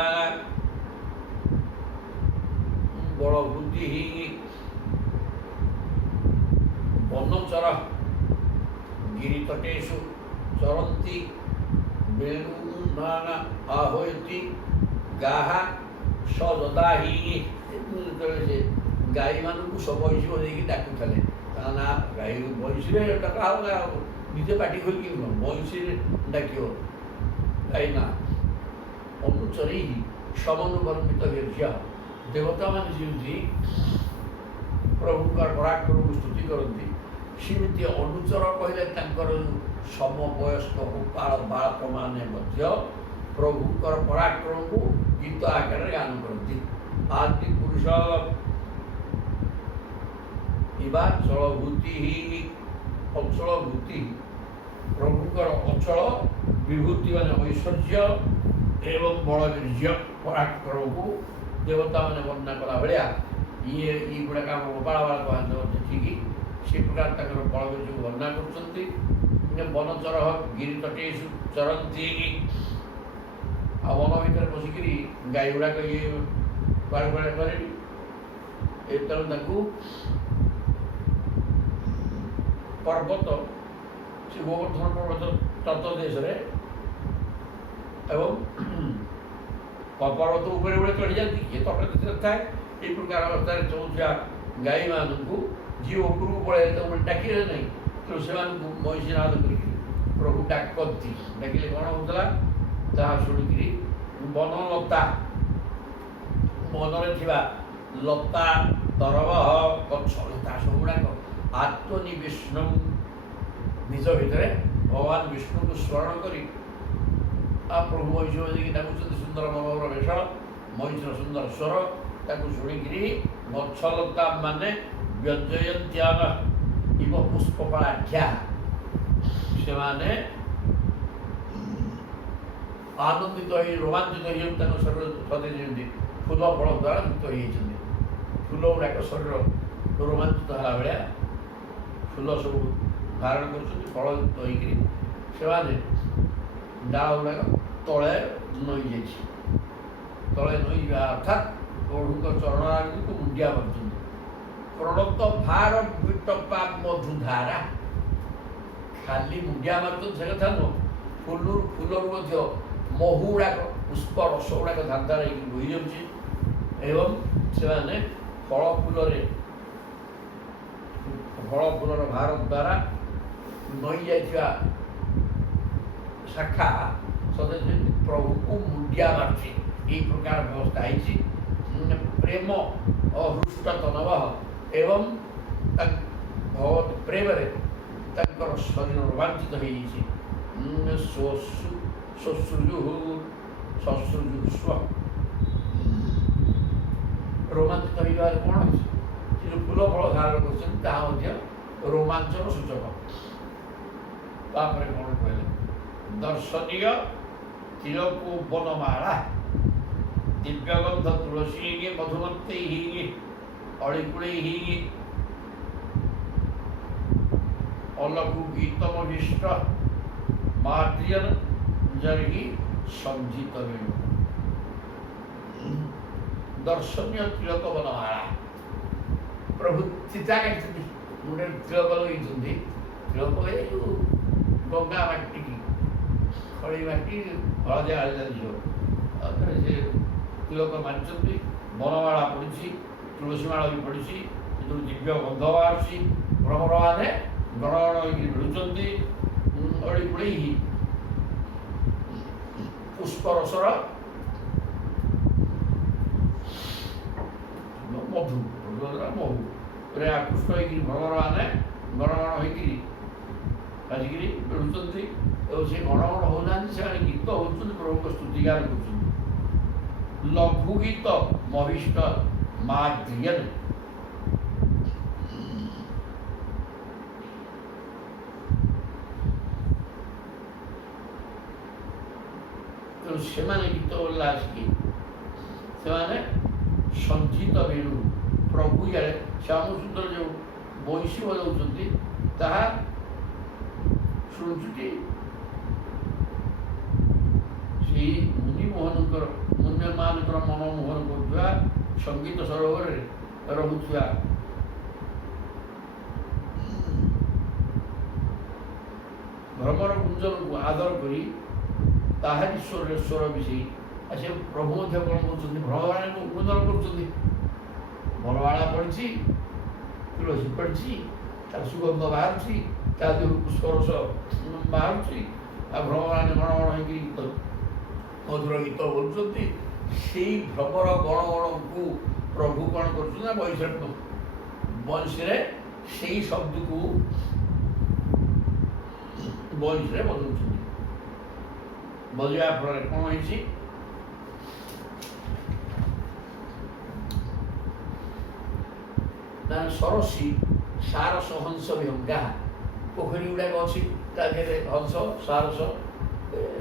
ବଳଭୂତି ବନଚର ଗିରିତଟେଷୁ ଚରନ୍ତି ବେଣୁନାନା ଆହୋୟତି ଗାହା ସଦଦାହି। ଯେତେବେଳେ ସେ ଗାଈମାନଙ୍କୁ ବଇଁଶୀ ବଜେଇକି ଡାକୁଥିଲେ, ତା ନା ଗାଈ ବଇଁଶୀରେ ଡକା ହବ, ନିଜେ ପାଟି ଖୋଲିକି ବଇଁଶୀରେ ଡାକିବ ଗାଈ ନା। ଅନୁଚରୀ ସମନୁବର୍ଣ୍ଣିତ ବୀର୍ଯ୍ୟ ଦେବତାମାନେ ଯେମିତି ପ୍ରଭୁଙ୍କର ପରାକ୍ରମକୁ ସ୍ତୁତି କରନ୍ତି, ସେମିତି ଅନୁଚର କହିଲେ ତାଙ୍କର ସମବୟସ୍କ ଗୋପାଳ ବାଳକମାନେ ମଧ୍ୟ ପ୍ରଭୁଙ୍କର ପରାକ୍ରମକୁ ଗୀତ ଆକାରରେ ଗାନ କରନ୍ତି। ଆଦି ପୁରୁଷ ଇବା ଚଳଭୂତି ଅଚଳ ଭୂତି ପ୍ରଭୁଙ୍କର ଅଚଳ ବିଭୂତି ମାନେ ଐଶ୍ୱର୍ଯ୍ୟ ଏବଂ ବଳବୀର୍ଯ୍ୟ ପରାକ୍ରମକୁ ଦେବତାମାନେ ବର୍ଣ୍ଣନା କଲା ଭଳିଆ ଏଇଗୁଡ଼ାକ ଆମ ଗୋପାଳ ବାଳକ ଦେଖିକି ସେ ପ୍ରକାର ତାଙ୍କର ବଳବୀର୍ଯ୍ୟକୁ ବର୍ଣ୍ଣନା କରୁଛନ୍ତି। ବନଚର ଗିରିତଟେଷୁ ଚରନ୍ତି, ଆଉ ବନ ଭିତରେ ବସିକିରି ଗାଈ ଗୁଡ଼ାକ ଇଏ କୁଆଡ଼େ କୁଆଡ଼େ କରେନି। ତେଣୁ ତାଙ୍କୁ ପର୍ବତ ସେ ଗୋବର୍ଦ୍ଧନ ପର୍ବତ ତତ ଦେଶରେ ଏବଂ ପର୍ବତ ଉପରେ ଉପରେ ଚଢ଼ିଯାନ୍ତି, କିଏ ତଟ ଦେଶରେ ଥାଏ। ଏହି ପ୍ରକାର ଅବସ୍ଥାରେ ଚଳୁଥିବା ଗାଈମାନଙ୍କୁ ଯିଏ ଉପରକୁ ପଳାଇ ତାକୁ ଡାକିଲେ ନାହିଁ, ତେଣୁ ସେମାନଙ୍କୁ ମଇଁଷି ନାଦ କରିକି ପ୍ରଭୁ ଡାକନ୍ତି। ଡାକିଲେ କ'ଣ ହେଉଥିଲା, ତାହା ଶୁଣିକିରି ବନଲତା ମନରେ ଥିବା ଲତା ତରବହ ଗଛ ଲତା ସବୁଗୁଡ଼ାକ ଆତ୍ମନିବିଷ୍ଣୁ ନିଜ ଭିତରେ ଭଗବାନ ବିଷ୍ଣୁଙ୍କୁ ସ୍ମରଣ କରି ପ୍ରଭୁ ମହିଷ ବଜେଇକି ଡାକୁଛନ୍ତି। ସୁନ୍ଦର ମନୋହର ବେଶ, ମହିଷର ସୁନ୍ଦର ସ୍ୱର, ତାକୁ ଶୁଣିକିରି ଗଛଲତା ମାନେ ବ୍ୟଞ୍ଜୟନ୍ତ୍ୟାନ ଇବ ପୁଷ୍ପକଳାଢ୍ୟା, ସେମାନେ ଆନନ୍ଦିତ ହୋଇ ରୋମାଞ୍ଚିତ ହୋଇଛନ୍ତି। ତାଙ୍କ ଶରୀର ସତେଜ ଯେମିତି ଫୁଲ ଫଳ ଦ୍ୱାରା ଯୁକ୍ତ ହୋଇଯାଇଛନ୍ତି। ଫୁଲ ଗୁଡ଼ାକ ଶରୀର ରୋମାଞ୍ଚିତ ହେଲା ଭଳିଆ ଫୁଲ ସବୁ ଧାରଣ କରୁଛନ୍ତି, ଫଳ ଯୁକ୍ତ ହୋଇକରି ସେମାନେ ଡାଳ ଗୁଡ଼ାକ ତଳେ ନଇଯାଇଛି। ତଳେ ନଇଯିବା ଅର୍ଥାତ୍ ପ୍ରଭୁଙ୍କ ଚରଣାରବିନ୍ଦକୁ ମୁଣ୍ଡିଆ ମାରୁଛନ୍ତି। ପ୍ରଣତ ଭାର ବିଟପା ମଧୁଧାରା, ଖାଲି ମୁଣ୍ଡିଆ ମାରୁଛନ୍ତି ସେ କଥା ନୁହଁ, ଫୁଲରୁ ମଧ୍ୟ ମହୁ ଗୁଡ଼ାକ ପୁଷ୍ପ ରସ ଗୁଡ଼ାକ ଧାର ଧାର ହେଇକି ବୋହିଯାଉଛି ଏବଂ ସେମାନେ ଫଳ ଫୁଲର ଭାର ଦ୍ୱାରା ନଇ ଯାଇଥିବା ଶାଖା ସଦସ୍ୟ ପ୍ରଭୁଙ୍କୁ ମୁଣ୍ଡିଆ ମାରୁଛି। ଏହି ପ୍ରକାର ବ୍ୟବସ୍ଥା ହେଇଛି। ପ୍ରେମ ଅହୃଷ୍ଟ ତନବ ଏବଂ ଭଗବତ ପ୍ରେମରେ ତାଙ୍କର ଶରୀର ରୋମାଞ୍ଚିତ ହେଇଯାଇଛି। ରୋମାଞ୍ଚିତ ହେଇଯିବାରେ କ'ଣ ହେଇଛି, ସେ ଯେଉଁ ଫୁଲ ଫଳ ଧାରଣ କରୁଛନ୍ତି ତାହା ମଧ୍ୟ ରୋମାଞ୍ଚନ ସୂଚକ। ତାପରେ କ'ଣ କହିଲେ, ଦର୍ଶନୀୟ ତିଳକୁ ବନମାଳା ଦିବ୍ୟଗନ୍ଧ ତୁଳସୀ ମଧୁମନ୍ତୀ ଅଳିକୁଳେଇ ଅଲଘୁ ଗୀତମିଷ୍ଟ ମାଟ୍ରିୟନ ଜରିକି ସଞ୍ଜିତ ବେଣୁ। ଦର୍ଶନୀୟ ତିଳକ ବନମାଳା, ପ୍ରଭୁ ଚିତା କାଟିଛନ୍ତି, ମୁଣ୍ଡରେ ତିଳକ ଲଗେଇଛନ୍ତି। ତିଳକ ଏ ଯେଉଁ ଗଙ୍ଗା ମାଟିକି ଖଳି ମାଟି ହଳଦିଆ ହଳଦିଆ ଝିଅ ସେ ତିଳକ ମାରିଛନ୍ତି, ବନମାଳା ପଡ଼ିଛି, ତୁଳସୀ ମାଳ ବି ପଡ଼ିଛି, ସେଥିରୁ ଦିବ୍ୟ ଗନ୍ଧ ବାହାରୁଛି। ଭ୍ରମରମାନେ ଗଣ ଗଣ ହୋଇକି ଭିଡ଼ୁଛନ୍ତି। ଅଳି ପୋଳେଇ ପୁଷ୍ପରସର ମଧୁ ମହୁରେ ଆକୃଷ୍ଟ ହୋଇକିରି ଭ୍ରମରମାନେ ଗଣ ଗଣ ହୋଇକିରି ଆସିକିରି ଭିଡ଼ୁଛନ୍ତି। ଏବଂ ସେ ଗଣ ଗଣ ହେଉନାହାନ୍ତି, ସେମାନେ ଗୀତ ହେଉଛନ୍ତି, ପ୍ରଭୁଙ୍କ ସ୍ତୁତିଗାନ କରୁଛନ୍ତି। ଲଘୁ ଗୀତ ମହିଷ୍ଟ ମାଦ୍ରିୟନ ତେଣୁ ସେମାନେ ଗୀତ ବୋଲିଲା ଆସିକି ସେମାନେ ସଞ୍ଚିତ ବେଣୁ ପ୍ରଭୁ ଇଆଡ଼େ ଶ୍ୟାମ ସୁନ୍ଦର ଯେଉଁ ବଂଶୀ ବଜାଉଛନ୍ତି ତାହା ଶୁଣୁଛୁଟି ସେଇ ମୁନିମାନଙ୍କର ମନମୋହନ କରୁଥିବା ସଙ୍ଗୀତ ସରୋବରରେ ରହୁଥିବା ଭ୍ରମର ଗୁଞ୍ଜନକୁ ଆଦର କରି ତାହାରି ସ୍ୱର ମିଶେଇ ସେ ପ୍ରଭୁ ମଧ୍ୟ କ'ଣ କରୁଛନ୍ତି, ଭ୍ରମରାଣୀକୁ ଗୁଞ୍ଜନ କରୁଛନ୍ତି। ବନମାଳା ପଡ଼ିଛି, ତୁଳସୀ ପଡ଼ିଛି, ତାର ସୁଗନ୍ଧ ବାହାରୁଛି, ତା ଦେହରୁ ପୁଷ୍ପରସ ବାହାରୁଛି, ଆଉ ଭ୍ରମରାଣୀ ଗଣ ଗଣ ହେଇକି ମଧୁର ଗୀତ ବୋଲୁଛନ୍ତି। ସେଇ ଭ୍ରମର ଗଣଗଣକୁ ପ୍ରଭୁ କ'ଣ କରୁଛନ୍ତି ନା ବଂଶୀରେ ସେଇ ଶବ୍ଦକୁ ବଂଶୀରେ ବଦଳୁଛନ୍ତି। ବଦଳିବା ଫଳରେ କ'ଣ ହେଇଛି, ନା ସରସୀ ସାରସ ହଂସ ବିହଙ୍ଗା ପୋଖରୀ ଗୁଡ଼ାକ ଅଛି, ତା ଦେହରେ ହଂସ ସାରସ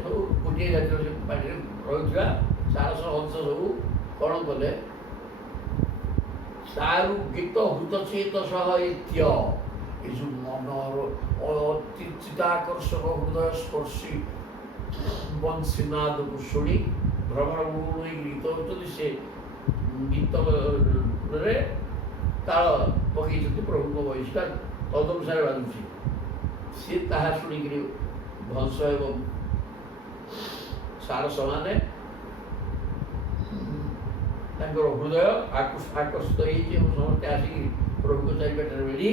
ସବୁ ଗୋଟିଏ ଜାତୀୟ ସେ ପାଟିରେ ରହିଥିବା ସାରସ ହଂସ ସବୁ କ'ଣ କଲେ, ସାରୁ ଗୀତ ହୃତଚେତ ସହ ଏତ୍ୟ ଏ ଯେଉଁ ମନର ଚିତ୍ତାକର୍ଷକ ହୃଦୟ ସ୍ପର୍ଶୀ ବଂଶୀନାଦକୁ ଶୁଣି ଭ୍ରମର ଗୁଣୁଗୁଣୁ ଗୀତ ହେଉଛନ୍ତି। ସେ ଗୀତରେ ତାଳ ପକେଇଛନ୍ତି, ପ୍ରଭୁଙ୍କ ବୟସଟା ତଦନୁସାରେ ବାଜୁଛି। ସେ ତାହା ଶୁଣିକିରି ହଂସ ଏବଂ ସାରସମାନେ ତାଙ୍କର ହୃଦୟ ଆକର୍ଷିତ ହେଇଛି ଏବଂ ସମସ୍ତେ ଆସିକି ପ୍ରଭୁଙ୍କ ଚାରିପାଟରେ ବେଢ଼ି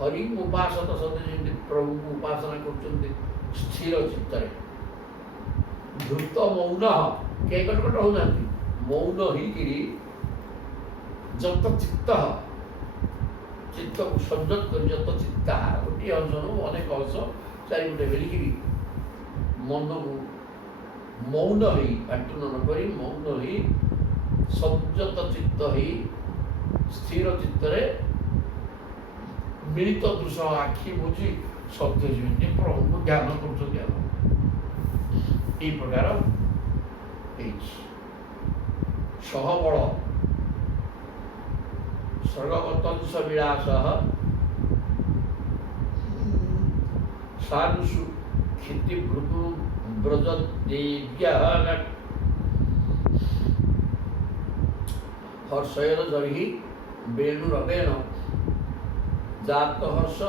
ହରି ଉପାସତ ସତେ ଯେମିତି ପ୍ରଭୁଙ୍କୁ ଉପାସନା କରୁଛନ୍ତି ସ୍ଥିର ଚିତ୍ତରେ। ଧୃତ ମୌନ କେହି କଟକଟ ହେଉନାହାନ୍ତି, ମୌନ ହେଇକିରି ଯତ ଚିତ୍ତ ଚିତ୍ତକୁ ସଂଯତ କରି ଯତ ଚିତ୍ତା ଗୋଟିଏ ଅଂଶରୁ ଅନେକ ଅଂଶ ଚାରିପଟେ ବେଳିକିରି ମନକୁ ମୌନ ହେଇ ପାଟନ ନ କରି ମୌନ ହେଇ ସଂଯତ ଚିତ୍ତ ହେଇ ସ୍ଥିର ଚିତ୍ତରେ ମିଳିତ ଦୃଶ୍ୟ ଆଖି ବୁଝି ଶବ୍ଦ ଯେମିତି ପ୍ରଭୁଙ୍କୁ ଧ୍ୟାନ କରୁଛନ୍ତି। ଆଉ এই প্রকার ହେଇଛି। ସହବଳ ସ୍ୱର୍ଗବତଂଶ ବିଳାସ ସାରୁଷୁ କ୍ଷିତିଭୃତୁ ବ୍ରଜ ଦେବ୍ୟା ହର୍ଷୟନ ଜରିହି ବେଣୁରବେଣ ଜାତ ହର୍ଷ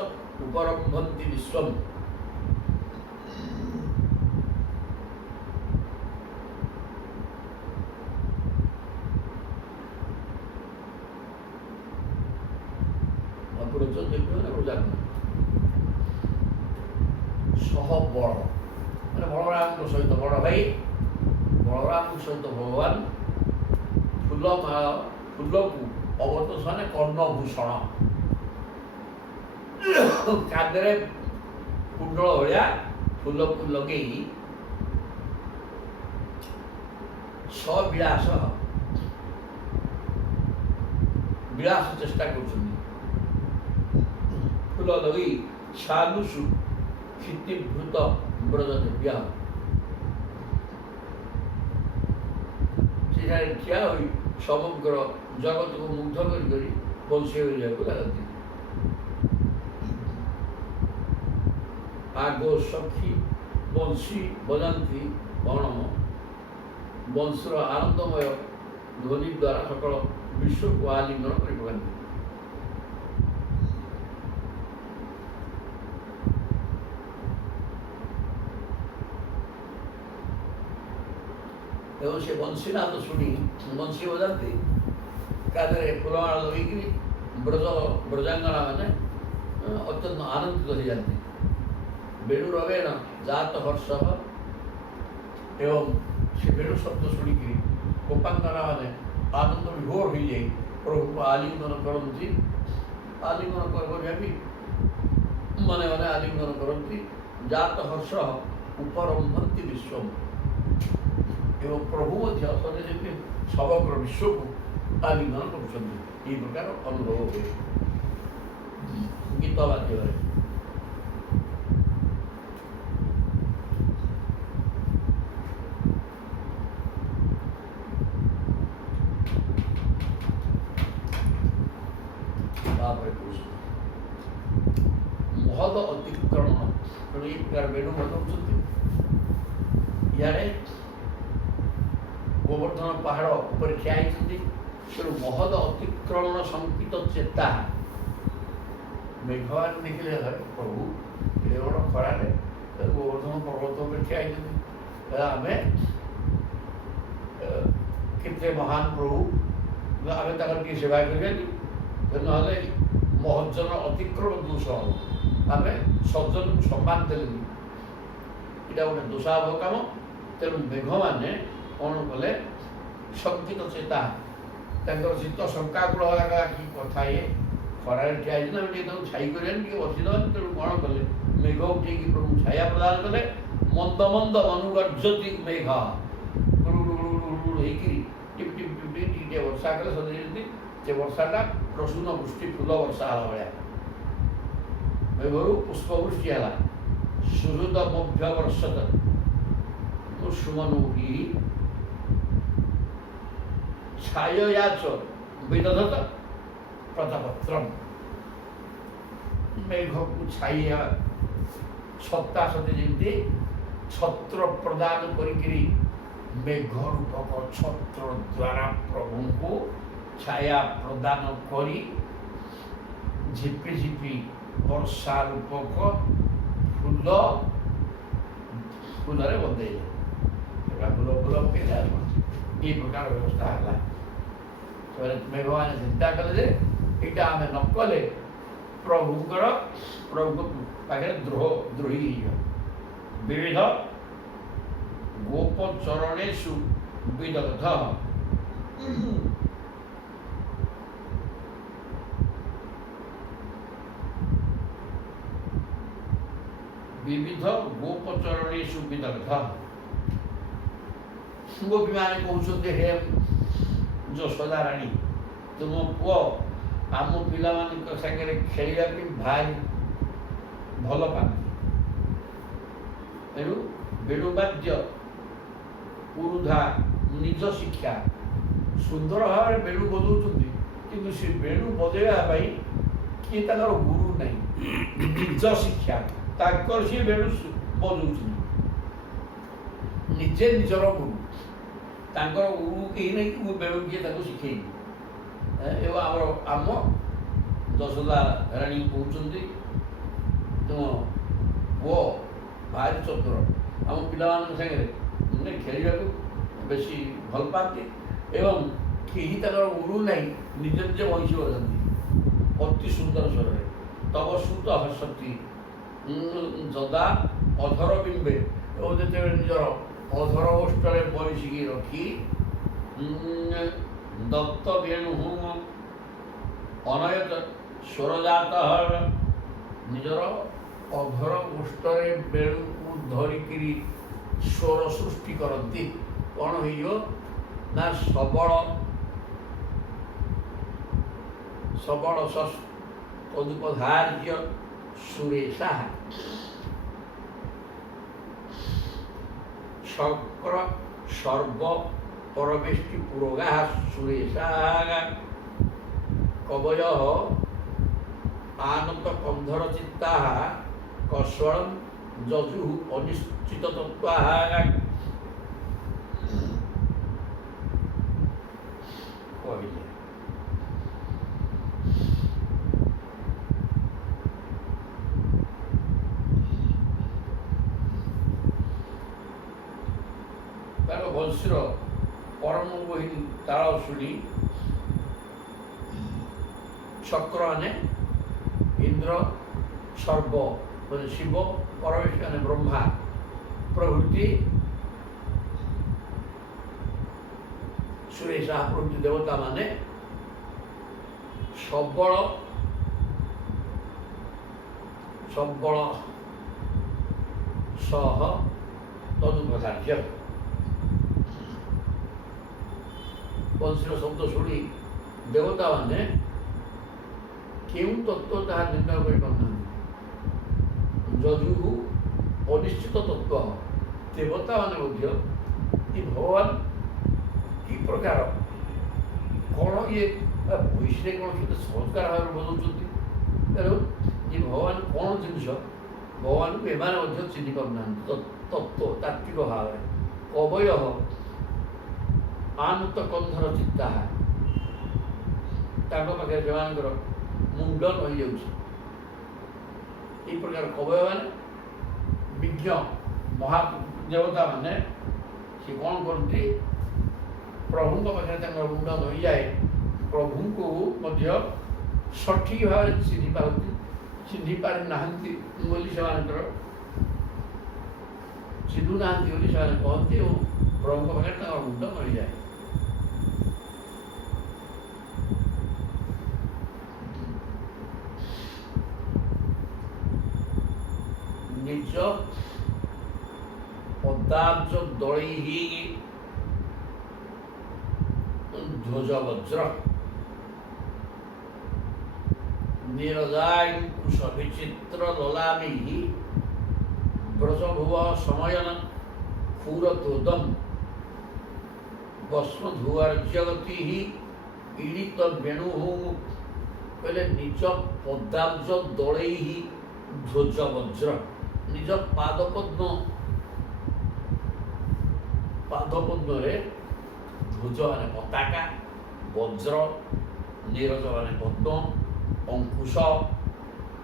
ଉପରମ୍ଭନ୍ତି ବିଶ୍ୱମ୍। ସହବଳ ମାନେ ବଳରାମଙ୍କ ସହିତ ବଡ଼ ଭାଇ, ବଳରାମଙ୍କ ସହିତ ଭଗବାନ ଫୁଲକୁ ଅବତୋଷ ମାନେ କର୍ଣ୍ଣଭୂଷଣ କାନ୍ଧରେ କୁଣ୍ଡଳ ଭଳିଆ ଫୁଲକୁ ଲଗେଇ ସବିଳାସ ବିଳାସ ଚେଷ୍ଟା କରୁଛନ୍ତି। ଫୁଲ ଲଗେଇ ସାଲୁଷୁ କ୍ଷିତିଭୃତ ବ୍ରଜ ଦେବ୍ୟା ସେଠାରେ ଠିଆ ହୋଇ ସମଗ୍ର ଜଗତକୁ ମୁଗ୍ଧ କରି ବଂଶୀ କରିବାକୁ ଲାଗନ୍ତି। ଆଗୋ ସଖୀ ବଂଶୀ ବଜାନ୍ତି କଣ ବଂଶର ଆନନ୍ଦମୟ ଧ୍ୱନି ଦ୍ୱାରା ସକଳ ବିଶ୍ୱକୁ ଆଲିଙ୍ଗନ କରି ପକାନ୍ତି। ଏବଂ ସେ ବଂଶୀନାଦ ଶୁଣି ବଂଶୀ ବଜାନ୍ତି କାଦେହରେ ଫୁଲମାଳ ଲଗେଇକିରି ବ୍ରଜାଙ୍ଗନା ମାନେ ଅତ୍ୟନ୍ତ ଆନନ୍ଦିତ ହୋଇଯାନ୍ତି। ବେଣୁରବେଣ ଜାତ ହର୍ଷ ଏବଂ ସେ ବେଣୁ ଶବ୍ଦ ଶୁଣିକିରି ଗୋପାଙ୍ଗନା ମାନେ ଆନନ୍ଦ ବିଭୋର ହୋଇଯାଇ ପ୍ରଭୁଙ୍କୁ ଆଲିଙ୍ଗନ କରନ୍ତି। ଆଲିଙ୍ଗନ କରି ମନେ ମନେ ଆଲିଙ୍ଗନ କରନ୍ତି। ଜାତ ହର୍ଷ ଉପରମ୍ଭନ୍ତି ବିଶ୍ୱ ଏବଂ ପ୍ରଭୁ ମଧ୍ୟ ସତେ ଯେମିତି ସମଗ୍ର ବିଶ୍ୱକୁ ଆଲିଙ୍ଗନ କରୁଛନ୍ତି। ଏହି ପ୍ରକାର ଅନୁଭବ ହୁଏ ଗୀତ ମାଧ୍ୟମରେ। ତାପରେ ମହଦ ଅତିକ୍ରମଣ, ତେଣୁ ଏହି ପ୍ରକାର ବେଣୁ ବଜାଉଛନ୍ତି। ଇଆଡ଼େ ଗୋବର୍ଦ୍ଧନ ପାହାଡ଼ ଉପରେ ଠିଆ ହେଇଛନ୍ତି। ତେଣୁ ମହଦ ଅତିକ୍ରମଣ ଶଙ୍କିତ ଚେତା ମେଘବାନ ଦେଖିଲେ ପ୍ରଭୁ ଏତେ ବଡ଼ ଖରାରେ ଗୋବର୍ଦ୍ଧନ ପର୍ବତ ଉପରେ ଠିଆ ହେଇଛନ୍ତି, ଆମେ କେତେ ମହାନ ପ୍ରଭୁ, ଆମେ ତାଙ୍କର ଟିକେ ସେବା କରିବାନି, ନହେଲେ ମହଜନ ଅତିକ୍ରମ ଦୋଷ ହେବ, ଆମେ ସଜ୍ଜନକୁ ସମ୍ମାନ ଦେଲେନି, ଏଇଟା ଗୋଟେ ଦୋଷାବହ କାମ। ତେଣୁ ମେଘମାନେ କ'ଣ କଲେ, ଶଙ୍କିତ ଚେତା, ତାଙ୍କର ଶୀତ ଶଙ୍କାକୁଳ ହେଲା କି କଥା ଇଏ ଖରାରେ ଠିଆ ହେଇଛି ନା, ଟିକେ ତାଙ୍କୁ ଛାଇ କରିବାନି, ଟିକେ ବସିଦେବାନି। ତେଣୁ କ'ଣ କଲେ, ମେଘ ଉଠେଇକି ପ୍ରଭୁ ଛାୟା ପ୍ରଦାନ କଲେ। ମନ୍ଦ ମନ୍ଦ ଅନୁଗର୍ଜତି ମେଘ, ଗୁଡ଼ୁ ଗୁଡ଼ୁ ଗୁଡ଼ୁ ଗୁଡ଼ୁ ହେଇକିରି ଟିପ୍ ଟିପ୍ ଟିପ୍ ଟିପ୍ ଟିକେ ବର୍ଷା କଲେ। ସତେ ଯେମିତି ସେ ବର୍ଷାଟା ପ୍ରସୂନ ବୃଷ୍ଟି ଫୁଲ ବର୍ଷା ହେଲା ଭଳିଆ। ମେଘରୁ ପୁଷ୍ପବୃଷ୍ଟି ହେଲା। ସୁହୃଦ ମଭ୍ୟ ବର୍ଷତ କୁସୁମନୌହି ଛାୟୟାଚ ବିଦଧତ ପ୍ରତାପତ୍ରମ୍। ମେଘକୁ ଛାୟା ଛତା ସତେ ଯେମିତି ଛତ୍ର ପ୍ରଦାନ କରିକିରି ମେଘ ରୂପକ ଛତ୍ର ଦ୍ୱାରା ପ୍ରଭୁଙ୍କୁ ଛାୟା ପ୍ରଦାନ କରି ଝିପି ଝିପି ବର୍ଷା ରୂପକ ଫୁଲରେ ବନ୍ଦେଇଲେ। ଫୁଲ ଫୁଲ ପକେଇଲେ ଏହି ପ୍ରକାର ବ୍ୟବସ୍ଥା ହେଲା। ସେମାନେ ମେଘମାନେ ଚିନ୍ତା କଲେ ଯେ ଏଇଟା ଆମେ ନ କଲେ ପ୍ରଭୁଙ୍କ ପାଖରେ ଦ୍ରୋହୀ ହେଇଯିବ। ବିବିଧ ଗୋପଚରଣେଷୁ ବିଦଗ୍ଧ, ବିବିଧ ଗୋପଚରଣେଷୁ ବିଦଗ୍ଧ। ଗୋପୀମାନେ କହୁଛନ୍ତି, ହେ ଯଶୋଦା ରାଣୀ, ତୁମ ପୁଅ ଆମ ପିଲାମାନଙ୍କ ସାଙ୍ଗରେ ଖେଳିବା ପାଇଁ ଭାରି ଭଲ ପାଆନ୍ତି। ତେଣୁ ବେଣୁବାଦ୍ୟ ପୁରୁଧା ନିଜ ଶିକ୍ଷା, ସୁନ୍ଦର ଭାବରେ ବେଣୁ ବଜାଉଛନ୍ତି, କିନ୍ତୁ ସେ ବେଣୁ ବଜାଇବା ପାଇଁ କିଏ ତାଙ୍କର ଗୁରୁ ନାହିଁ। ନିଜ ଶିକ୍ଷା ତାଙ୍କର ସିଏ ବେଣୁ ବଜାଉଛନ୍ତି, ନିଜେ ନିଜର ଗୁରୁ। ତାଙ୍କର ଗୁରୁ କେହି ନାହିଁ କି ମୁଁ ବେଣୁ କିଏ ତାଙ୍କୁ ଶିଖେଇବି। ଏବଂ ଆମ ଯଶୋଦା ରାଣୀ କହୁଛନ୍ତି, ତୁମ ପୁଅ ଭାରି ଚତୁର, ଆମ ପିଲାମାନଙ୍କ ସାଙ୍ଗରେ ଖେଳିବାକୁ ବେଶୀ ଭଲ ପାଆନ୍ତି ଏବଂ କେହି ତାଙ୍କର ଗୁରୁ ନାହିଁ, ନିଜ ନିଜ ବଂଶୀ ବଜାନ୍ତି ଅତି ସୁନ୍ଦର ସ୍ୱରରେ। ତବ ସୁତ ହସତି ଯଦା ଅଧର ବିମ୍ବେ, ଏବଂ ଯେତେବେଳେ ନିଜର ଅଧର ଓଷ୍ଠରେ ବଂଶୀକି ରଖି ଦତ୍ତ ବେଣୁ ଅନୟତ ସ୍ୱରଜାତ, ନିଜର ଅଧର ଓଷ୍ଠରେ ବେଣୁକୁ ଧରିକିରି ସ୍ୱର ସୃଷ୍ଟି କରନ୍ତି। କ'ଣ ହେଇଯିବ ନା ସବଳ ତଦୁପଧାର୍ଯ୍ୟ ସୁରେଶା ଶକ୍ର ସର୍ବ ପରବେଷ୍ଟି ପୁରୋଗା ସୁରେଶା କବୟ ଆନତ କନ୍ଧର ଚିତ୍ତା କସ୍ୱଳଂ ଯଜୁ ଅନିଶ୍ଚିତ ତତ୍ତ୍ୱ କହିଲେ। ତାର ବଂଶୀର ପରମ ବୋହିନୀ ତାଳ ଶୁଣି ଚକ୍ର ମାନେ ଇନ୍ଦ୍ର ସର୍ବ ମାନେ ଶିବ ପରମେଶ୍ୱର ମାନେ ବ୍ରହ୍ମା ପ୍ରଭୃତି ସୁରେଶ ପ୍ରଭୃତି ଦେବତା ମାନେ ସବଳ ସହ ତଦୁପଧାର୍ଯ୍ୟ ବଂଶୀର ଶବ୍ଦ ଶୁଣି ଦେବତା ମାନେ କେଉଁ ତତ୍ତ୍ୱ ତାହା ନିର୍ଣ୍ଣୟ କରିପାରୁନାହାନ୍ତି। ଯଜୁ ଅନିଶ୍ଚିତ ତତ୍ତ୍ୱ ଦେବତା ମାନେ ମଧ୍ୟ ଏ ଭଗବାନ କି ପ୍ରକାର କ'ଣ ଇଏ ବୈଶ୍ରେ କ'ଣ କେତେ ସଂସ୍କାର ଭାବରେ ବଦଉଛନ୍ତି। ତେଣୁ ଏ ଭଗବାନ କ'ଣ ଜିନିଷ ଭଗବାନଙ୍କୁ ଏମାନେ ମଧ୍ୟ ଚିହ୍ନି ପାରୁନାହାନ୍ତି ତତ୍ତ୍ୱ ତାତ୍ତ୍ୱିକ ଭାବରେ। କବୟ ଆନୁତ କନ୍ଧର ଚିତ୍ତା ତାଙ୍କ ପାଖରେ ସେମାନଙ୍କର ମୁଣ୍ଡ ରହିଯାଉଛି। ଏହି ପ୍ରକାର କବୟ ମାନେ ବିଜ୍ଞ ମହାଦେବତା ମାନେ ସେ କ'ଣ କରନ୍ତି ପ୍ରଭୁଙ୍କ ପାଖରେ ତାଙ୍କର ମୁଣ୍ଡ ରହିଯାଏ। ପ୍ରଭୁଙ୍କୁ ମଧ୍ୟ ସଠିକ୍ ଭାବରେ ଚିହ୍ନି ପାରିନାହାନ୍ତି ବୋଲି ସେମାନଙ୍କର ଚିହ୍ନୁନାହାନ୍ତି ବୋଲି ସେମାନେ କହନ୍ତି ଏବଂ ପ୍ରଭୁଙ୍କ ପାଖରେ ତାଙ୍କର ମୁଣ୍ଡ ରହିଯାଏ। ନିଜ ପଦାବ୍ଜ ଦଳୈ ଧ୍ୱଜ ବଜ୍ର ନିରଜାଙ୍କୁଶ ବିଚିତ୍ର ଲଲାମି ବ୍ରଜଭୁବ ସମୟନ ক্ষুরতোদম বস্মধুয়ার্যগতি ঈড়িত বেণু କହିଲେ ନିଜ ପଦାବ୍ଜ ଦଳେଇ ଧ୍ୱଜ ବଜ୍ର ନିଜ ପାଦପଦ୍ମରେ ଧ୍ୱଜ ମାନେ ପତାକା, ବଜ୍ର ନିରଜ ମାନେ ପଦ୍ମ, ଅଙ୍କୁଶ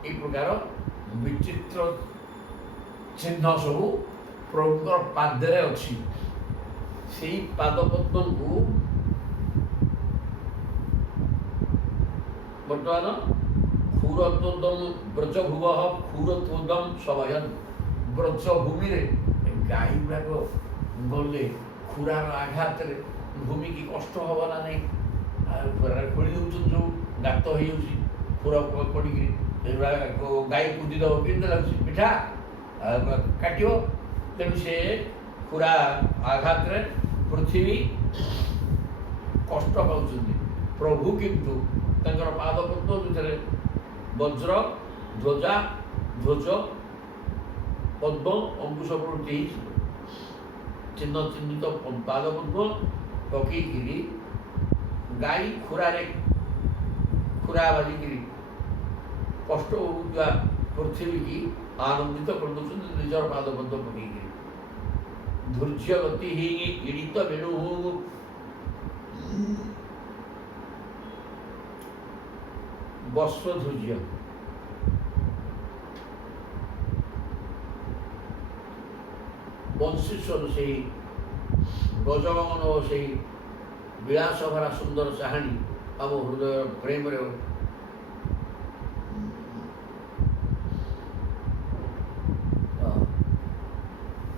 এই ପ୍ରକାର ବିଚିତ୍ର ଚିହ୍ନ ସବୁ ପ୍ରଭୁଙ୍କର ପାଦରେ ଅଛି। ସେଇ ପାଦପଦ୍ମକୁ ବର୍ତ୍ତମାନ ক্ষুরতୋଦମ ବ୍ରଜଭୁବ ক্ষুরତୋଦମ ସମୟନ୍ ବ୍ରଜଭୂମିରେ ଗାଈ ଗୁଡ଼ାକ ଗଲେ ଖୁରାର ଆଘାତରେ ଭୂମିକି କଷ୍ଟ ହେବ ନା ନାହିଁ। ଖୋଳି ଦେଉଛନ୍ତି ଯେଉଁ ଗାତ ହେଇଯାଉଛି ଖୁରା ପଡ଼ିକିରି ଗାଈ କୁଦି ଦେବ କେମିତି ଲାଗୁଛି ପିଠା କାଟିବ। ତେଣୁ ସେ ଖୁରା ଆଘାତରେ ପୃଥିବୀ କଷ୍ଟ ପାଉଛନ୍ତି। ପ୍ରଭୁ କିନ୍ତୁ ତାଙ୍କର ପାଦପଦ୍ମ ଭିତରେ ବଜ୍ର ଧ୍ୱଜ ପଦ୍ମ ଅଙ୍କୁଶ ପ୍ରଭୃତି ଚିହ୍ନ ଚିହ୍ନିତ ପାଦପଦ୍ମ ପକେଇକିରି ଗାଈ ଖୁରା ବାଜିକିରି କଷ୍ଟ ହେଉଥିବା ପୃଥିବୀକି ଆନନ୍ଦିତ କରିଦେଉଛନ୍ତି ନିଜର ପାଦପଦ୍ମ ପକେଇକିରି। ଧୈର୍ଯ୍ୟ ଗତି ହେଇକି ପୀଡ଼ିତ ବେଣୁ ବସ୍ୱଧୂର୍ଯ୍ୟ ବଂଶୀଶ୍ୱର ସେହି ବ୍ରଜଗମନ ଓ ସେହି ବିଳାସ ଭରା ସୁନ୍ଦର ଚାହାଣୀ ଆମ ହୃଦୟ ପ୍ରେମରେ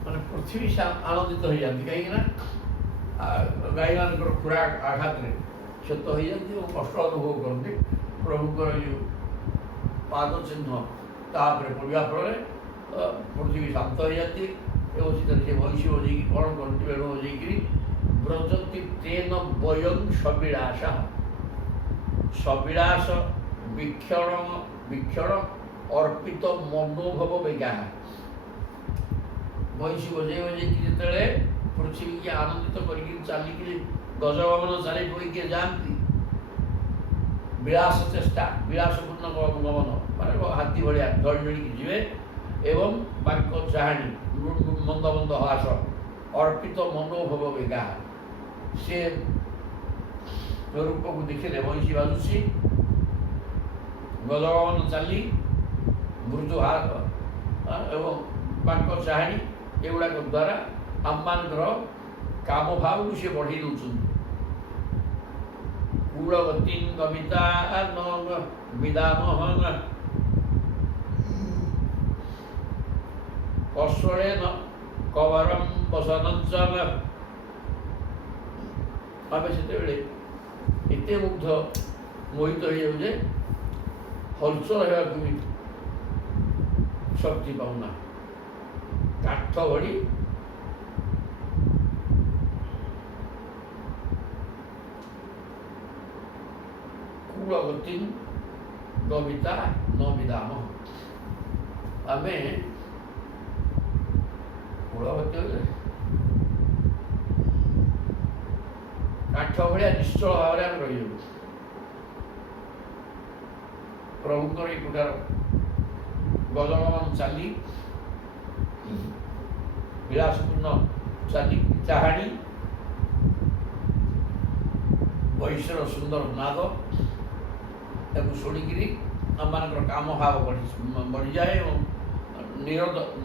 ମାନେ ପୃଥିବୀ ଆନନ୍ଦିତ ହେଇଯାନ୍ତି। କାହିଁକିନା ଗାଈମାନଙ୍କର ଖୁରା ଆଘାତରେ କ୍ଷତ ହେଇଯାନ୍ତି ଏବଂ କଷ୍ଟ ଅନୁଭବ କରନ୍ତି। ପ୍ରଭୁଙ୍କର ଯେଉଁ ପାଦ ଚିହ୍ନ ତାପରେ ପଡ଼ିବା ଫଳରେ ପୃଥିବୀ ଶାନ୍ତ ହେଇଯାନ୍ତି ଏବଂ ସେଥିରେ ସେ ବଂଶୀ ବଜେଇକି କ'ଣ କରନ୍ତି ବେଣୁ ବଜେଇକିରି ବ୍ରଜନ୍ତି ତେନ ବୟଂ ସବିଳାସ ବୀକ୍ଷଣ ଅର୍ପିତ ମନୋଭବ ବେଗା। ବଂଶୀ ବଜେଇ ବଜେଇକି ଯେତେବେଳେ ପୃଥିବୀକି ଆନନ୍ଦିତ କରିକି ଚାଲିକିରି ଗଜଗମନ ଚାଲି ପଡ଼ିକି ଯାଆନ୍ତି ବିଳାସ ଚେଷ୍ଟା ବିଳାସପୂର୍ଣ୍ଣ ଗମନ ମାନେ ହାତୀ ଭଳିଆ ଦଳି ଦଳିକି ଯିବେ ଏବଂ ବାକ୍ୟ ଚାହାଣୀ ମନ୍ଦ ମନ୍ଦ ହ୍ରାସ ଅର୍ପିତ ମନୋଭବ ବେଗା। ସେ ରୂପକୁ ଦେଖିଲେ ବଂଶୀ ବାଜୁଛି ଗଜଗମନ ଚାଲି ମୃଦୁ ହାସ ଏବଂ ବାକ୍ୟ ଚାହାଣୀ ଏଗୁଡ଼ାକ ଦ୍ୱାରା ଆମମାନଙ୍କର କାମ ଭାବକୁ ସେ ବଢ଼େଇ ଦେଉଛନ୍ତି। କୂଳବତୀ ଗମିତା ବିଦାମହଂ କୌଶଳେନ କବରଂ ବସନଞ୍ଚ। ଆମେ ସେତେବେଳେ ଏତେ ମୋହିତ ହେଇଯାଉ ଯେ ହଲଚଲ ହେବାକୁ ବି ଶକ୍ତି ପାଉନା। କାଠ ଭଳି କୂଳବତୀ ଗମିତା ନ ବିଦାମ। ଆମେ କୂଳବତୀ କାଠ ଭଳିଆ ନିଶ୍ଚଳ ଭାବରେ ଆମେ ରହିଯାଉ। ପ୍ରଭୁଙ୍କର ଏ ପ୍ରକାର ଗଜଗମନ ଚାଲି, ବିଳାସପୂର୍ଣ୍ଣ ଚାଲି ଚାହାଣୀ, ବୈଶ୍ୟର ସୁନ୍ଦର ନାଦ ତାକୁ ଶୁଣିକିରି ଆମମାନଙ୍କର କାମ ଭାବ ବଢ଼ିଯାଏ ଏବଂ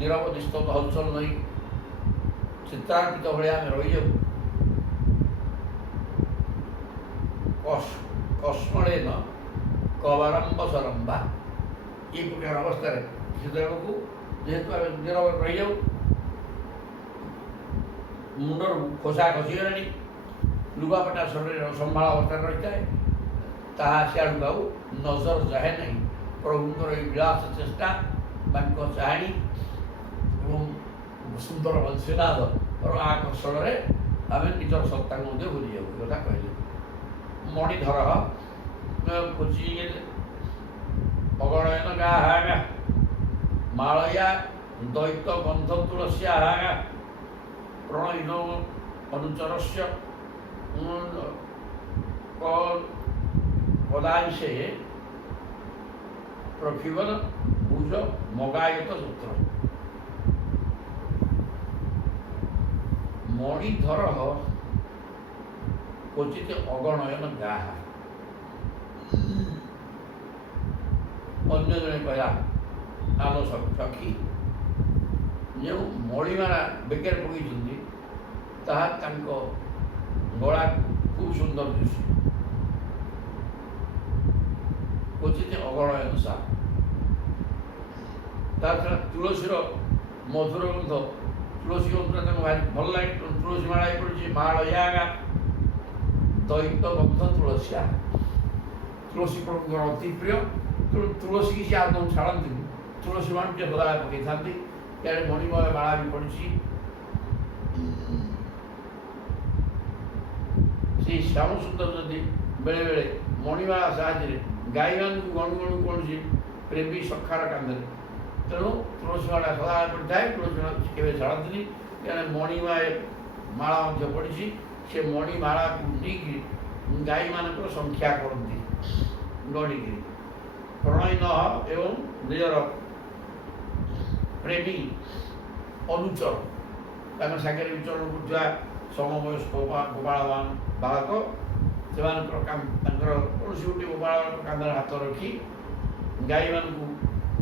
ନିରବ ନିସ୍ତବ୍ଧ ହଲଚଲ ନେଇ ଚିତ୍ରାର୍ପିତ ଭଳିଆ ଆମେ ରହିଯାଉ। କସ୍ମଳେନ କବରମ୍ବ ସରମ୍ବା। এই ପ୍ରକାର ଅବସ୍ଥାରେ ସେତେବେଳକୁ ଯେହେତୁ ଆମେ ନିରବ ରହିଯାଉ, ମୁଣ୍ଡରୁ ଖୋସା ଖସିଗଲାଣି, ଲୁଗାପଟା ଶରୀରରେ ସମ୍ଭାଳ ଅବସ୍ଥାରେ ରହିଥାଏ, ତାହା ସିଆଡ଼କୁ ଆଉ ନଜର ଯାଏ ନାହିଁ। ପ୍ରଭୁଙ୍କର ଏହି ବିଳାସ ଚେଷ୍ଟା, ତାଙ୍କ ଚାହାଣୀ ଏବଂ ସୁନ୍ଦର ବଂଶୀନାଦର ଆକର୍ଷଣରେ ଆମେ ନିଜର ସତ୍ତାକୁ ମଧ୍ୟ ଭୁଲିଯାଉ। ଏ କଥା କହିଲେ ମଣିଧର ଅଗଣୟନ ଗାହାଗ ମାଳୟା ଦୈତ ଗନ୍ଧ ତୁଳସ୍ୟାହାଗ ପ୍ରଣୟନ ଅନୁଚରସ୍ୟ ପଦାଂଶେ ପ୍ରକ୍ଷିବନ ଭୁଜ ମଗାୟତ ସୂତ୍ର। ମଣିଧର କ୍ୱଚିତ ଅଗଣୟନ ଗାହା। ଅନ୍ୟ ଜଣେ କହିଲା, ଆଲୋ ସଖୀ, ଯେଉଁ ମଣିମାଳା ବେକରେ ପକାଇଛନ୍ତି ତାହା ତାଙ୍କ ଗଳାକୁ ଖୁବ୍ ସୁନ୍ଦର ଦିଶୁଛି। କ୍ୱଚିତ ଅଗଣୟନ ସା। ତା ଛଡ଼ା ତୁଳସୀର ମଧୁର ଗନ୍ଧ, ତୁଳସୀ ଗନ୍ଧ ତାଙ୍କୁ ଭାରି ଭଲ ଲାଗେ। ତୁଳସୀ ମାଳା ପଡ଼ିଛି ମାଳୟା ଦୈତ ଗନ୍ଧ ତୁଳସୀଆ। ତୁଳସୀ ପ୍ରଭୁଙ୍କର ଅତି ପ୍ରିୟ। ତେଣୁ ତୁଳସୀ କିଛି ଆଦୌ ଛାଡ଼ନ୍ତିନି, ତୁଳସୀ ମାଳ ଟିକେ ସଦାବେଳେ ପକାଇଥାନ୍ତି। ଇଆଡ଼େ ମଣିମୟ ମାଳା ବି ପଡ଼ିଛି। ସେଇ ଶ୍ୟାମ ସୁନ୍ଦର ଯଦି ବେଳେବେଳେ ମଣିମାଳା ସାହାଯ୍ୟରେ ଗାଈମାନଙ୍କୁ ଗଣୁ ଗଣୁ କୌଣସି ପ୍ରେମୀ ସଖାର କାନ୍ଧରେ, ତେଣୁ ତୁଳସୀ ମାଳା ସଦାବେଳେ ପଡ଼ିଥାଏ। ତୁଳସୀ ମାଳା କେବେ ଛାଡ଼ନ୍ତିନି। କାରଣ ମଣିମୟ ମାଳା ମଧ୍ୟ ପଡ଼ିଛି। ସେ ମଣିମାଳାକୁ ନେଇକି ଗାଈମାନଙ୍କର ସଂଖ୍ୟା କରନ୍ତି ଗଣିକିରି। ପ୍ରଣୟନ ଏବଂ ନିଜର ପ୍ରେମୀ ଅନୁଚର, ତାଙ୍କ ସାଙ୍ଗରେ ବିଚରଣ କରୁଥିବା ସମବୟସ୍କ ଗୋପାଳବାନ ବାଳକ, ସେମାନଙ୍କର ତାଙ୍କର କୌଣସି ଗୋଟିଏ ଗୋପାଳଙ୍କ କାନ୍ଧରେ ହାତ ରଖି ଗାଈମାନଙ୍କୁ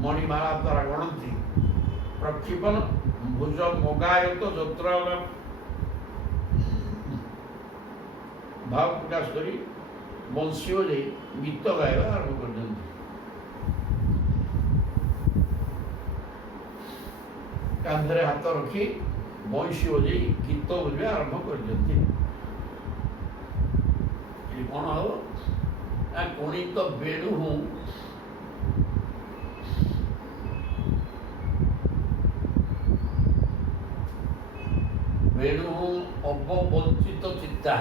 ମଣିମାଳା ଦ୍ୱାରା ଗଣନ୍ତି। ପ୍ରକ୍ଷିପନ ଭୁଜ ମଗାୟତ ଯତ୍ର ଭାବ ପ୍ରକାଶ କରି ବଂଶୀ ବଜାଇ ଗୀତ ଗାଇବା ଆରମ୍ଭ କରିଛନ୍ତି। କାନ୍ଧରେ ହାତ ରଖି ବଂଶୀ ବଜାଇ ଗୀତ ବୋଲିବା ଆରମ୍ଭ କରିଛନ୍ତି। କ'ଣ ହବ ନା, କୋଣିତ ବେଣୁ ବେଣୁ ଅବବଞ୍ଚିତ ଚିତ୍ତା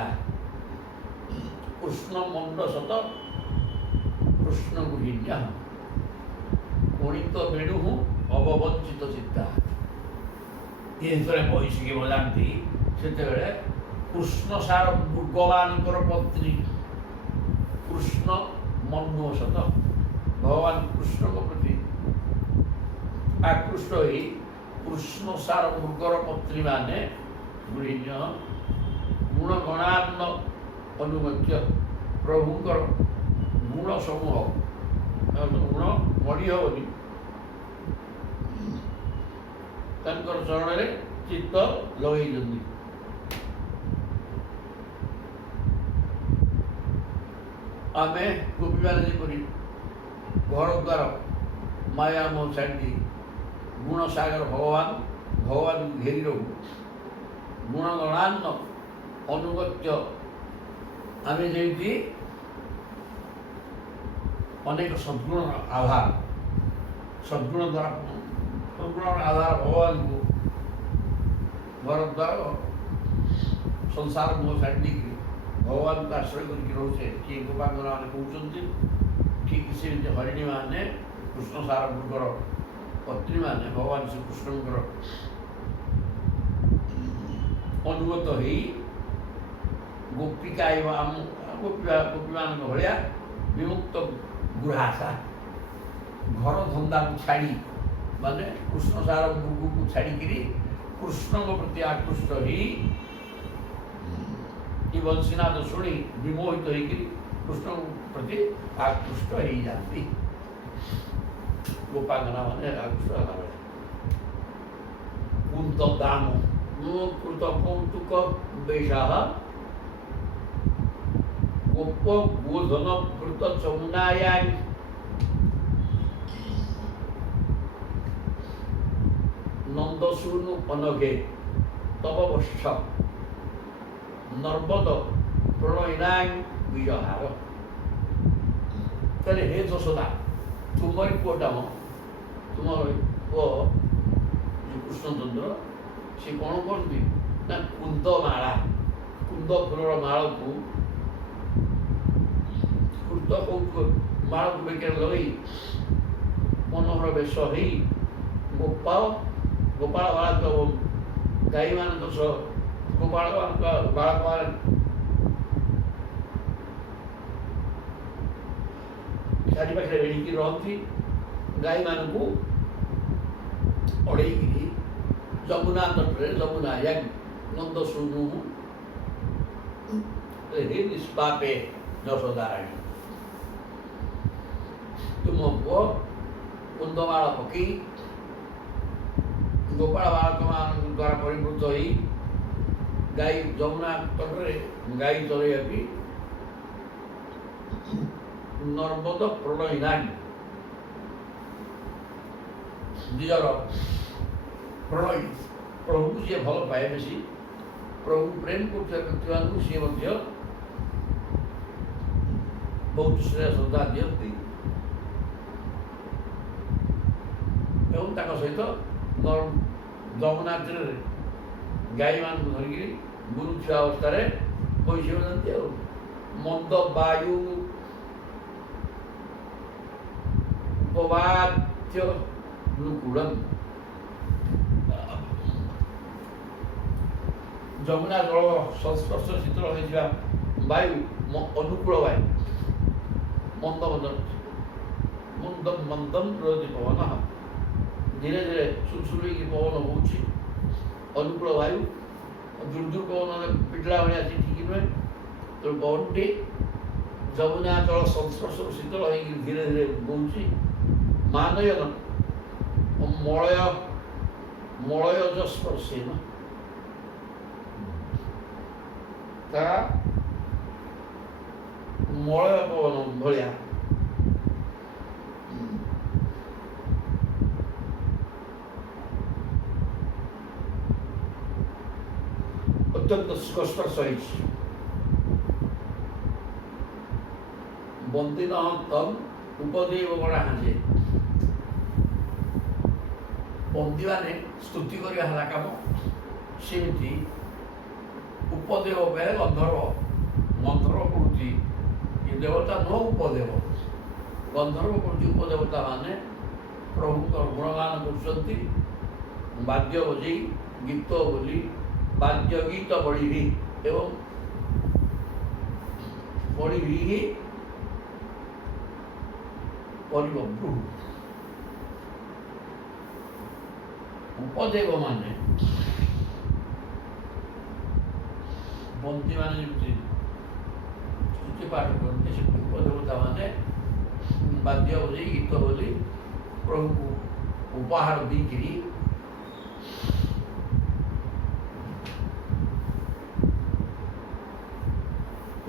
କୃଷ୍ଣ ମଣ୍ଡ ସତ କୃଷ୍ଣ ଗୃହିଣ୍ୟା। କୋଣିତ ବେଣୁ ଅବବଞ୍ଚିତ ଚିତ୍ତା। ଯେତେବେଳେ ବୈଶିକି ବଜାନ୍ତି ସେତେବେଳେ କୃଷ୍ଣ ସାର ଭଗବାନଙ୍କର ପତ୍ନୀ କୃଷ୍ଣ ମନୋସତ, ଭଗବାନ କୃଷ୍ଣଙ୍କ ପ୍ରତି ଆକୃଷ୍ଟ ହୋଇ କୃଷ୍ଣ ସାର ମୃଗର ପତ୍ନୀମାନେ ଗୃହିଣ୍ୟ ଗୁଣଗଣାନ୍ନ ଅନୁଗତ୍ୟ। ପ୍ରଭୁଙ୍କର ଗୁଣ ସମୂହ, ଗୁଣ ମଡ଼ି ହେବନି, ତାଙ୍କର ଚରଣରେ ଚିତ୍ତ ଲଗେଇଛନ୍ତି। ଆମେ ଗୋପୀମାନେ ଯେପରି ଘର ଦ୍ୱାର ମାୟା ମୋହ ଛାଡ଼ି ଗୁଣସାଗର ଭଗବାନଙ୍କୁ ଘେରି ରହୁ, ଗୁଣଗଣାନ୍ନ ଅନୁଗତ୍ୟ ଆମେ ଯେମିତି ଅନେକ ସଦ୍ଗୁଣର ଆଧାର, ସଦ୍ଗୁଣର ଆଧାର ଭଗବାନଙ୍କୁ ଘର ଦ୍ୱାର ସଂସାର ମୋହ ଛାଡ଼ି ଦେଇକି ଭଗବାନଙ୍କୁ ଆଶ୍ରୟ କରିକି ରହୁଛେ, କିଏ ଗୋପାଙ୍ଗନା ମାନେ କହୁଛନ୍ତି। ଠିକ୍ ସେମିତି ହରିଣୀ ମାନେ କୃଷ୍ଣ ସାରଙ୍କର ପତ୍ନୀମାନେ ଭଗବାନ ଶ୍ରୀକୃଷ୍ଣଙ୍କର ଅନୁଗତ ହେଇ ଗୋପୀମାନଙ୍କ ଭଳିଆ ବିମୁକ୍ତ ଗୃହାସା ଘର ଧନ୍ଦାକୁ ଛାଡ଼ି, ମାନେ କୃଷ୍ଣ ସାର ଭୋଗକୁ ଛାଡ଼ିକିରି କୃଷ୍ଣଙ୍କ ପ୍ରତି ଆକୃଷ୍ଟ ହେଇ ଏ ବଂଶୀନାଦ ଶୁଣି ବିମୋହିତ ହେଇକିରି କୃଷ୍ଣଙ୍କ ପ୍ରତି ଆକୃଷ୍ଟ ହେଇଯାନ୍ତି। ଗୋପାଙ୍ଗନା ମାନେ ଆକୃଷ୍ଟ ହେଲା ବେଳେ କୁନ୍ତ ଦାମ କୃତ କୌତୁକ ବେଶାହ ଗୋପ ଗୋଧନ କୃତ ଯମୁନାୟାଂ ନନ୍ଦସୂନୁ ଅନଘେ ତବ ବଷ୍ଠ ନର୍ମଦ ପ୍ରଣୟିନାଂ ବିଜହାର। ତାହେଲେ ହେ ଯଶୋଦା, ତୁମରି ପୁଅଟା ତୁମର ପୁଅ କୃଷ୍ଣଚନ୍ଦ୍ର ସେ କ'ଣ କରନ୍ତି ନା କୁନ୍ଦ ଫୁଲର ମାଳକୁ କୃତ କୌତୁକ ମାଳକୁ ବେକରେ ଲଗେଇ ମନୋହର ବେଶ ହେଇ ଗୋପାଳ ବାଳକ ଏବଂ ଗାଈମାନଙ୍କ ସହ ବାଳକମାନେ ଚାରି ପାଖରେ ଏଡ଼ିକି ରହନ୍ତି। ଗାଈମାନଙ୍କୁ ଅଡ଼େଇକିରି ଯମୁନା ତଟରେ ଯମୁନା ନନ୍ଦସୂନୁ ନିଷ୍ପାପେ ଯଶୋଦାରାଣୀ, ତୁମ ପୁଅ କୁନ୍ଦମାଳ ପକେଇ ଗୋପାଳ ବାଳକମାନଙ୍କ ଦ୍ୱାରା ପରିବୃତ ହୋଇ ଗାଈ ଯମୁନା ତଟରେ ଗାଈ ଚରେଇବାକୁ ନର୍ମଦ ପ୍ରଣୟିନାନି ନିଜର ପ୍ରଣୟୀ ପ୍ରଭୁକୁ ଯିଏ ଭଲ ପାଏ ବେଶୀ, ପ୍ରଭୁ ପ୍ରେମ କରୁଥିବାଙ୍କୁ ସିଏ ମଧ୍ୟ ବହୁତ ସ୍ନେହ ଶ୍ରଦ୍ଧା ଦିଅନ୍ତି ଏବଂ ତାଙ୍କ ସହିତ ଯମୁନା ତୀରରେ ଗାଈମାନଙ୍କୁ ଧରିକିରି ବୁଲୁଥିବା ଅବସ୍ଥାରେ ବୈଶିବ ଯାଆନ୍ତି। ଆଉ ମନ୍ଦ ବାୟୁ ଉପବାଦ୍ୟ ନୁକୁଳମ୍, ଯମୁନା ଜଳ ସଂସ୍ପର୍ଶ ଶୀତଳ ହୋଇଥିବା ବାୟୁ ଅନୁକୂଳ ବାୟୁ ମନ୍ଦମ ପ୍ରତି ପବନ, ଧୀରେ ଧୀରେ ସୁଲସୁଲିକି ପବନ ହେଉଛି ଅନୁକୂଳ ବାୟୁ, ଦୁର୍ଦୁର ପବନ ପିଟିଲା ଭଳିଆ ସେ ଠିକ୍ ନୁହେଁ। ତେଣୁ ପବନଟି ଯମୁନା ଜଳ ସଂସ୍ପର୍ଶରୁ ଶୀତଳ ହେଇକି ଧୀରେ ଧୀରେ ବହୁଛି। ମାନୟନ ମଳୟଜ ସ୍ପର୍ଶେନ, ତା ମଳୟ ପବନ ଭଳିଆ ଅତ୍ୟନ୍ତ ସୁଖସ୍ପର୍ଶ ହେଇଛି। ବନ୍ଦିନ ତମ୍ ଉପଦେବ ଗଣା ହାଜେ, ବନ୍ଦୀମାନେ ସ୍ତୁତି କରିବା ହେଲା କାମ, ସେମିତି ଉପଦେବ ବେଳେ ଗନ୍ଧର୍ବ ପ୍ରଭୃତି ଦେବତା ନ ଉପଦେବ, ଗନ୍ଧର୍ବ ପ୍ରଭୃତି ଉପଦେବତା ମାନେ ପ୍ରଭୁଙ୍କର ଗୁଣଗାନ କରୁଛନ୍ତି। ବାଦ୍ୟ ବଜେଇ ଗୀତ ବୋଲି ବାଦ୍ୟ ଗୀତ ବଢ଼ିବି ଏବଂ ବଢ଼ିବି ପରିବଭ୍ରୁ। ଉପଦେବ ମାନେ ବନ୍ଦୀମାନେ ଯେମିତି ସ୍ତୁତି ପାଠ କରନ୍ତି, ସେମିତି ଉପଦେବତା ମାନେ ବାଦ୍ୟ ବୋଲି ଗୀତ ବୋଲି ପ୍ରଭୁକୁ ଉପହାର ଦେଇକିରି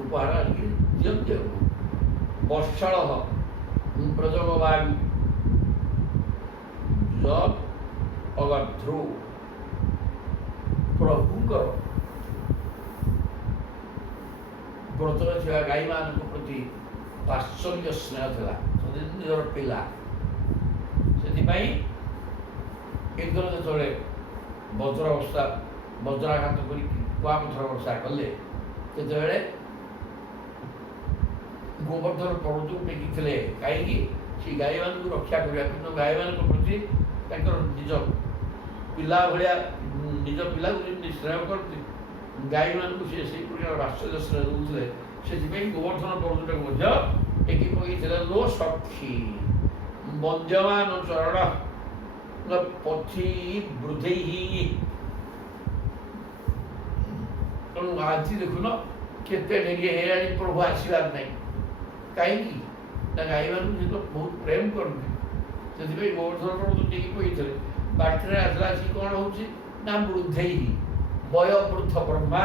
ଉପହାର ଆଣିକି ଦିଅନ୍ତି। ଆଉ ବର୍ଷଳ ବ୍ରଜଗବାୟୁ ଅଗଧ୍ରୁ ପ୍ରଭୁଙ୍କର ବ୍ରତରେ ଥିବା ଗାଈମାନଙ୍କ ପ୍ରତି ବାତ୍ସଲ୍ୟ ସ୍ନେହ ଥିଲା, ନିଜର ପିଲା। ସେଥିପାଇଁ ଇନ୍ଦ୍ର ଯେତେବେଳେ ବଜ୍ରାଘାତ କରିକି କୁଆପଥର ବର୍ଷା କଲେ, ସେତେବେଳେ ଗୋବର୍ଦ୍ଧନ ପର୍ବତକୁ ଟେକିଥିଲେ। କାହିଁକି? ସେ ଗାଈମାନଙ୍କୁ ରକ୍ଷା କରିବା, କିନ୍ତୁ ଗାଈମାନଙ୍କ ପ୍ରତି ତାଙ୍କର ନିଜ ପିଲା ଭଳିଆ, ନିଜ ପିଲାକୁ ଯେମିତି ସ୍ନେହ କରନ୍ତି, ଗାଈମାନଙ୍କୁ ସେ ସେଇ ପ୍ରକାର ବାତ୍ସଲ୍ୟ ସ୍ନେହ ଦେଉଥିଲେ। ସେଥିପାଇଁ ଗୋବର୍ଦ୍ଧନ ପର୍ବତଟାକୁ ମଧ୍ୟ ଟେକି ପକାଇଥିଲେ। ଲୋ ସଖୀ ବନ୍ଦ୍ୟମାନ ଚରଣ ପଥି ବୃଦ୍ଧି। ତେଣୁ ଆଜି ଦେଖୁନ କେତେ ଡେରି ହେଇଗଲାଣି, ପ୍ରଭୁ ଆସିବାର ନାହିଁ। କାହିଁକି ନା ଗାଈମାନଙ୍କୁ ସେ ତ ବହୁତ ପ୍ରେମ କରନ୍ତି, ସେଥିପାଇଁ ଗୋବର୍ଦ୍ଧନ ପର୍ବତ ଟେକି ପକାଇଥିଲେ। ବାଟରେ ଆସିଲା ଆସିକି କ'ଣ ହେଉଛି ନା ବୃଦ୍ଧେଇ, ବୟବୃଦ୍ଧ ବ୍ରହ୍ମା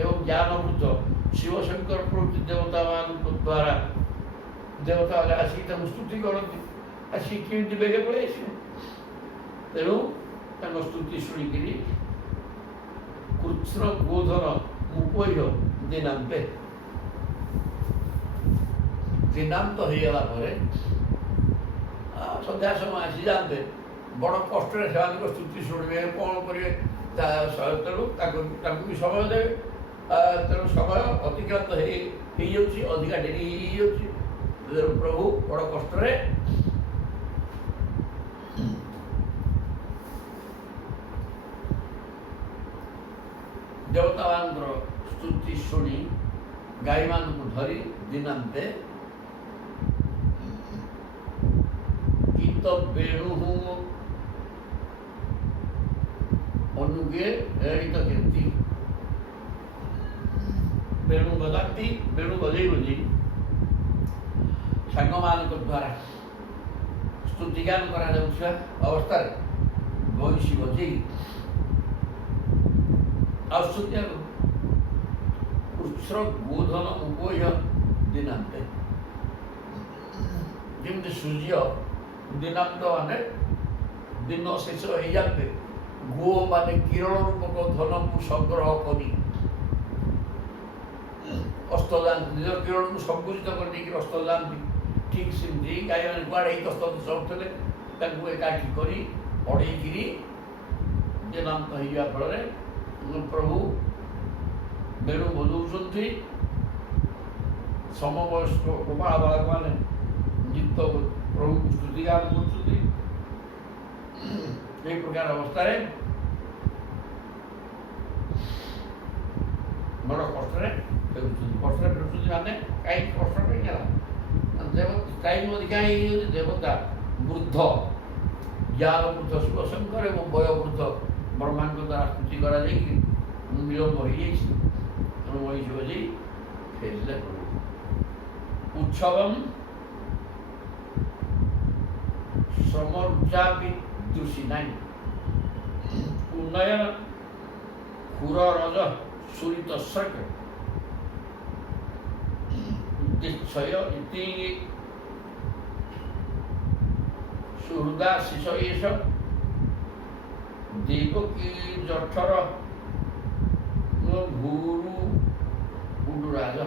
ଏବଂ ଜ୍ଞାନବୃଦ୍ଧ ଶିବଶଙ୍କର ପ୍ରଭୃତି ଦେବତାମାନଙ୍କ ଦ୍ୱାରା ଦେବତାମାନେ ଆସିକି ତାଙ୍କୁ ସ୍ତୁତି କରନ୍ତି। ଆସିକି କେମିତି ବେଗେ ପଳେଇ ଆସିବେ? ତେଣୁ ତାଙ୍କ ସ୍ତୁତି ଶୁଣିକିରି କୃଷ୍ଣ ଗୋଧନ ମୁପୈହ ଦିନାନ୍ତେ, ଦିନାନ୍ତ ହେଇଗଲା ପରେ ସନ୍ଧ୍ୟା ସମୟ ଆସିଯାଆନ୍ତେ, ବଡ଼ କଷ୍ଟରେ ସେମାନଙ୍କ ସ୍ତୁତି ଶୁଣିବେ, କ'ଣ କରିବେ? ତେଣୁ ତାଙ୍କୁ ବି ସମୟ ଦେବେ। ତେଣୁ ସମୟ ଅତିକ୍ରାନ୍ତ ହେଇଯାଉଛି, ଅଧିକା ଡେରି ହେଇଯାଉଛି। ପ୍ରଭୁ ବଡ଼ କଷ୍ଟରେ ଦେବତାମାନଙ୍କର ସ୍ତୁତି ଶୁଣି ଗାଈମାନଙ୍କୁ ଧରି ଦିନାନ୍ତେ ଗୀତ ବେଣୁ ଅନୁଗେ ଏଣିତ କେମିତି ବେଣୁ ବଜାନ୍ତି। ବେଣୁ ବଜେଇ ବଜେଇ ସାଙ୍ଗମାନଙ୍କ ଦ୍ୱାରା ସ୍ତୁତିଗାନ କରାଯାଉଥିବା ଅବସ୍ଥାରେ ବଂଶୀ ବଜେଇ ଆସୁଛନ୍ତି କୃଷ୍ଣ ଗୋଧନ ଉପୟ ଦିନାନ୍ତେ। ଯେମିତି ସୂର୍ଯ୍ୟ ଦିନାନ୍ତ ମାନେ ଦିନ ଶେଷ ହେଇଯାନ୍ତେ, ଗୋ ମାନେ କିରଣ ରୂପକ ଧନକୁ ସଂଗ୍ରହ କରି ଅସ୍ତ ଯାଆନ୍ତି, ନିଜ କିରଣକୁ ସଙ୍କୁଚିତ କରିଦେଇକି ଅସ୍ତ ଯାଆନ୍ତି। ଠିକ୍ ସେମିତି ଗାଈମାନେ କୁଆଡ଼େ ଏଇ ତସ୍ତ ସବୁଥିଲେ, ତାଙ୍କୁ ଏକାଠି କରି ଅଡ଼େଇକିରି ଦିନାନ୍ତ ହେଇଯିବା ଫଳରେ ପ୍ରଭୁ ବେଣୁ ବଜାଉଛନ୍ତି। ସମବୟସ୍କ ଗୋପାଳ ବାଳକମାନେ ଗୀତ ପ୍ରଭୁଙ୍କୁ ସ୍ତୁତିଗାନ କରୁଛନ୍ତି। ଏହି ପ୍ରକାର ଅବସ୍ଥାରେ ବଡ଼ କଷ୍ଟରେ ଫେରୁଛନ୍ତି। କଷ୍ଟରେ ଫେରୁଛନ୍ତି ମାନେ କାହିଁକି କଷ୍ଟ ହେଇଗଲା? ଟାଇମ୍ ଅଧିକା ହେଇଯାଉଛି। ଦେବତା ବୃଦ୍ଧ ଜ୍ଞାନ ବୃଦ୍ଧ ଶିବଶଙ୍କର ଏବଂ ବୟବୃଦ୍ଧ ବ୍ରହ୍ମାଙ୍କ ଦ୍ୱାରା ସ୍ତୁତି କରାଯାଇକି ବିଳମ୍ବ ହେଇଯାଇଛି। ତେଣୁ ମହିଷୀ ବଜେଇ ଫେରିଲେ ପ୍ରଭୁ। ଉତ୍ସବମ୍ ସମରୁଚାପି ଦୃଷି ନାହିଁ, ଉନ୍ନୟନ ଖୁର ରଜ ସୁରିତ ସକ ଉଦ୍ଦେଶ୍ୟ ଇତି ସୁହୃଦା ଶିଷ ଏଷ ଦେବକୀ ଜଠର ଭୂରୁ ଉଡ଼ୁରାଜ।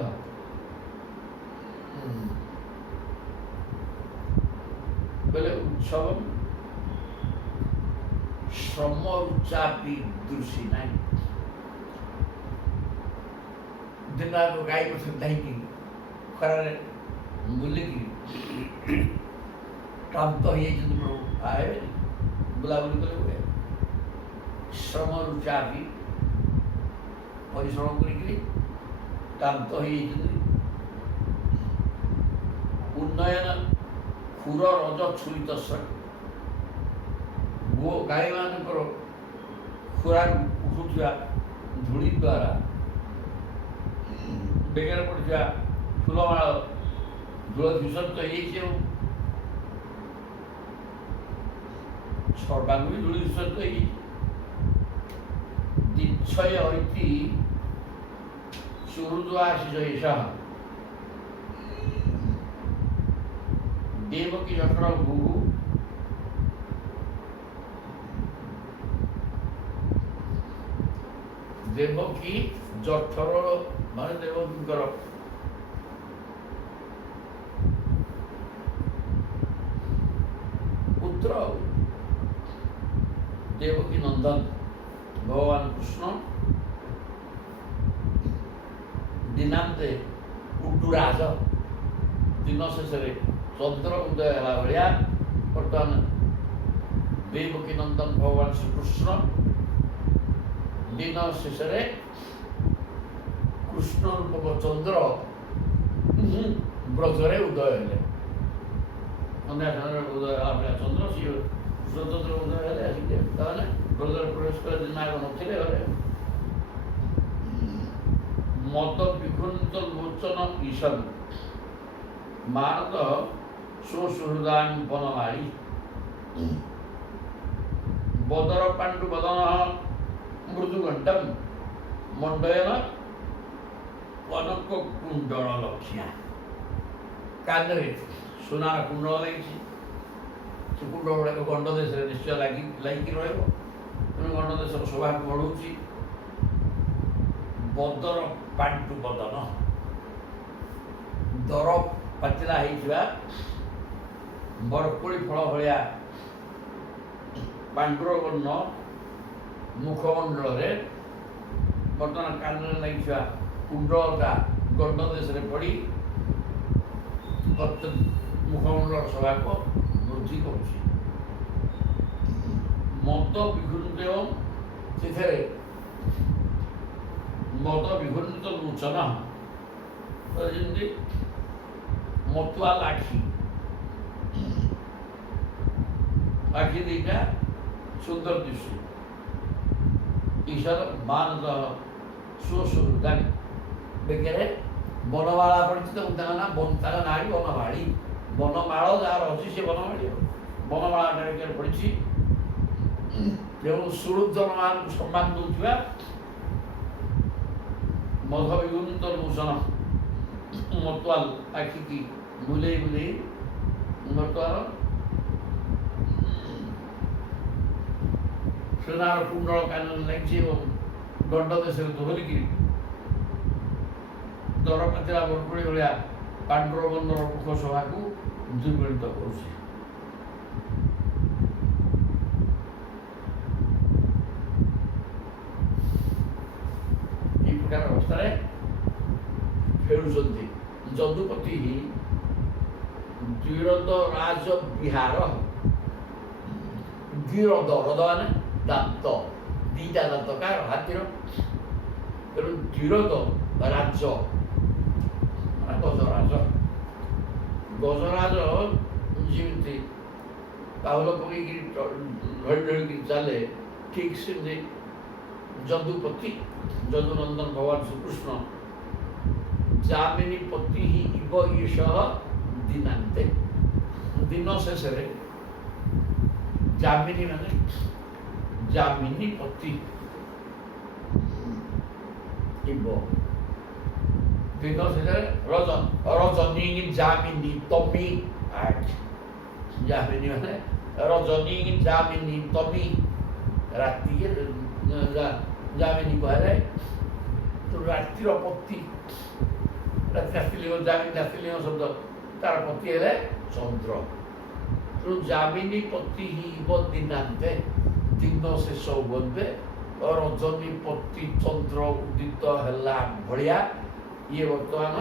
ବୋଲେ ଉତ୍ସବ ସମରୁଚାପି ଦୃଷି ନାହିଁ। ଦିନ ଗାଈ ପଛରେ ଧାଇକି ଖରାରେ ବୁଲିକି କ୍ଳାନ୍ତ ହେଇଯାଇଛନ୍ତି ପ୍ରଭୁ। ଆଏବେନି, ବୁଲାବୁଲି କଲେ ହୁଏ। ସମରୁଚାପି ପରିଶ୍ରମ କରିକିରି କ୍ଳାନ୍ତ ହେଇଯାଇଛନ୍ତି। ଉନ୍ନୟନ ଖୁର ରଜ ଛୁରିତ ଗାଈମାନଙ୍କର ଖୁରାରୁ ଉଠୁଥିବା ଧୂଳି ଦ୍ୱାରା ବେଗରେ ପଡ଼ିଥିବା ଫୁଲମାଳ ଧୂଳ ଦୂଷିତ ହେଇଯାଇଛି ଏବଂ ସର୍ବାଙ୍ଗ ବି ଧୂଳି ଦୂଷିତ ହେଇଯାଇଛି। ଦିଚ୍ଛୟ ଐତି ସୁହୃଦ ଆଶିଷ ଏଷା ଦେବକୀ ଜଠର ଭୂ ଦେବକୀ ଜଠର ମାନେ ଦେବକୀଙ୍କର ପୁତ୍ର ଦେବକୀ ନନ୍ଦନ ଭଗବାନ କୃଷ୍ଣ ଦିନାନ୍ତେ ଉଡୁରାଜ ଦିନ ଶେଷରେ ଚନ୍ଦ୍ର ଉଦୟ ହେଲା ଭଳିଆ ବର୍ତ୍ତମାନ ଦେବକୀ ନନ୍ଦନ ଭଗବାନ ଶ୍ରୀକୃଷ୍ଣ ଦିନ ଶେଷରେ କୃଷ୍ଣ ରୂପକ ଚନ୍ଦ୍ର ବ୍ରଜରେ ଉଦୟ ହେଲେ ସନ୍ଧ୍ୟା ସମୟରେ ଉଦୟ ହେଲା ଭଳିଆ ଚନ୍ଦ୍ର ସିଏ କୃଷ୍ଣଚନ୍ଦ୍ର ଉଦୟ ହେଲେ ଆସିଲେ ତାମାନେ ବ୍ରଜରେ ପ୍ରବେଶ କଲେ ଦିନାକ ନଥିଲେ ଘରେ ମଦ ବିଘୁନିତ ଲୋଚନ ଈଶନ ମାନଦ ସୁହୃଦାନ୍ ବନମାଳୀ ବଦର ପାଣ୍ଡୁ ବଦନ ମୃଦୁଘଣ୍ଟମ ମଣ୍ଡୟନ କନକ କୁଣ୍ଡଳ ଲକ୍ଷ୍ୟା କାନରେ ସୁନାର କୁଣ୍ଡଳ ଲାଗିଛି ସେ କୁଣ୍ଡଳ ଗୁଡ଼ାକ ଗଣ୍ଡ ଦେଶରେ ନିଶ୍ଚୟ ଲାଗିକି ରହିବ ତେଣୁ ଗଣ୍ଡ ଦେଶର ଶୋଭାକୁ ବଢ଼ଉଛି ବଦର ପାଣ୍ଡୁ ବଦନ ଦର ପାଚିଲା ହେଇଥିବା ବରକୋଳି ଫଳ ଭଳିଆ ପାଣ୍ଡୁର ବର୍ଣ୍ଣ ମୁଖମଣ୍ଡଳରେ ବର୍ତ୍ତମାନ କାନରେ ଲାଗିଥିବା କୁଣ୍ଡଳଟା ଗଣ୍ଡ ଦେଶରେ ପଡ଼ି ମୁଖମଣ୍ଡଳର ଶୋଭାକୁ ବୃଦ୍ଧି କରୁଛି ମଦ ବିଘୁନିତ ସେଥିରେ ମଦ ବିଘୁନିତ ଲୋଚନ ଯେମିତି ମତୁଆଲ ଆଖି ଦୁଇଟା ସୁନ୍ଦର ଦିଶୁ ଈଶ୍ୱର ମାନଦ ସୁହୃଦାନ ବେକରେ ବନମାଳା ପଡ଼ିଛି ତ ତାଙ୍କ ନାଁ ତାଙ୍କ ନାଁ ବନମାଳୀ ବନମାଳ ଯାହାର ଅଛି ସେ ବନମାଳୀ ବନମାଳାଟା ବେକରେ ପଡ଼ିଛି ତେଣୁ ସୁହୃଦମାନଙ୍କୁ ସମ୍ମାନ ଦେଉଥିବା ମଧ ବିଘୁନିତ ଲୋଚନ ମତୁଆଲ ଆଖିକି ବୁଲେଇ ବୁଲେଇ ବର୍ତ୍ତମାନ ସୁନାର କୁଣ୍ଡଳ କାନରେ ଲାଗିଛି ଏବଂ ଗଣ୍ଡ ଦେଶରେ ଧରିକି ଦର ପାଚିଲା ବରକୋଳି ଭଳିଆ ପାଣ୍ଡୁର ବନ୍ଦର ମୁଖ ସଭାକୁ ଦୁର୍ଗଣିତ କରୁଛି এই প্রকার অবস্থায় ফেরুଛନ୍ତି যদুপতি দ্বিরদ রাজ বিহার দ্বিরদ হ্রদ মানে দাନ୍ତ ଦୁଇଟା ଦାନ୍ତ କାହାର ହାତୀର ତେଣୁ ଦ୍ୱିରଦ ରାଜ ମାନେ ଗଜରାଜ ଯେମିତି ପାହୁଲ ପକେଇକିରି ଢଳି ଢଳିକିରି ଚାଲେ ଠିକ୍ ସେମିତି ଯଦୁପତି ଯଦୁନନ୍ଦନ ଭଗବାନ ଶ୍ରୀକୃଷ୍ଣ ଯାମିନୀ ପତି ହିଁ ଇବ ଈଶଃ ଦିନାନ୍ତେ ଦିନ ଶେଷରେ ଯାମିନୀ ମାନେ ଯାମିନୀ ପତି ଇବ ଦିନ ଶେଷରେ ରଜନୀ ଯାମିନୀ ତମି ଯାମିନୀ ମାନେ ରଜନୀ ଯାମିନୀ ତମି ରାତିକେ ଯାମିନୀ କୁହାଯାଏ ରାତିର ପତି ରାତି ଆସିଲିଙ୍ଗ ଯାମିନୀ ଆସିଲିଙ୍ଗ ଶବ୍ଦ ତାର ପତି ହେଲେ ଚନ୍ଦ୍ର ତେଣୁ ଯାମିନୀ ପତି ହିଁ ଇବ ଦିନାନ୍ତେ ଦିନ ଶେଷ ହୁଅନ୍ତେ ରଜନୀ ପତି ଚନ୍ଦ୍ର ଉଦିତ ହେଲା ଭଳିଆ ଇଏ ବର୍ତ୍ତମାନ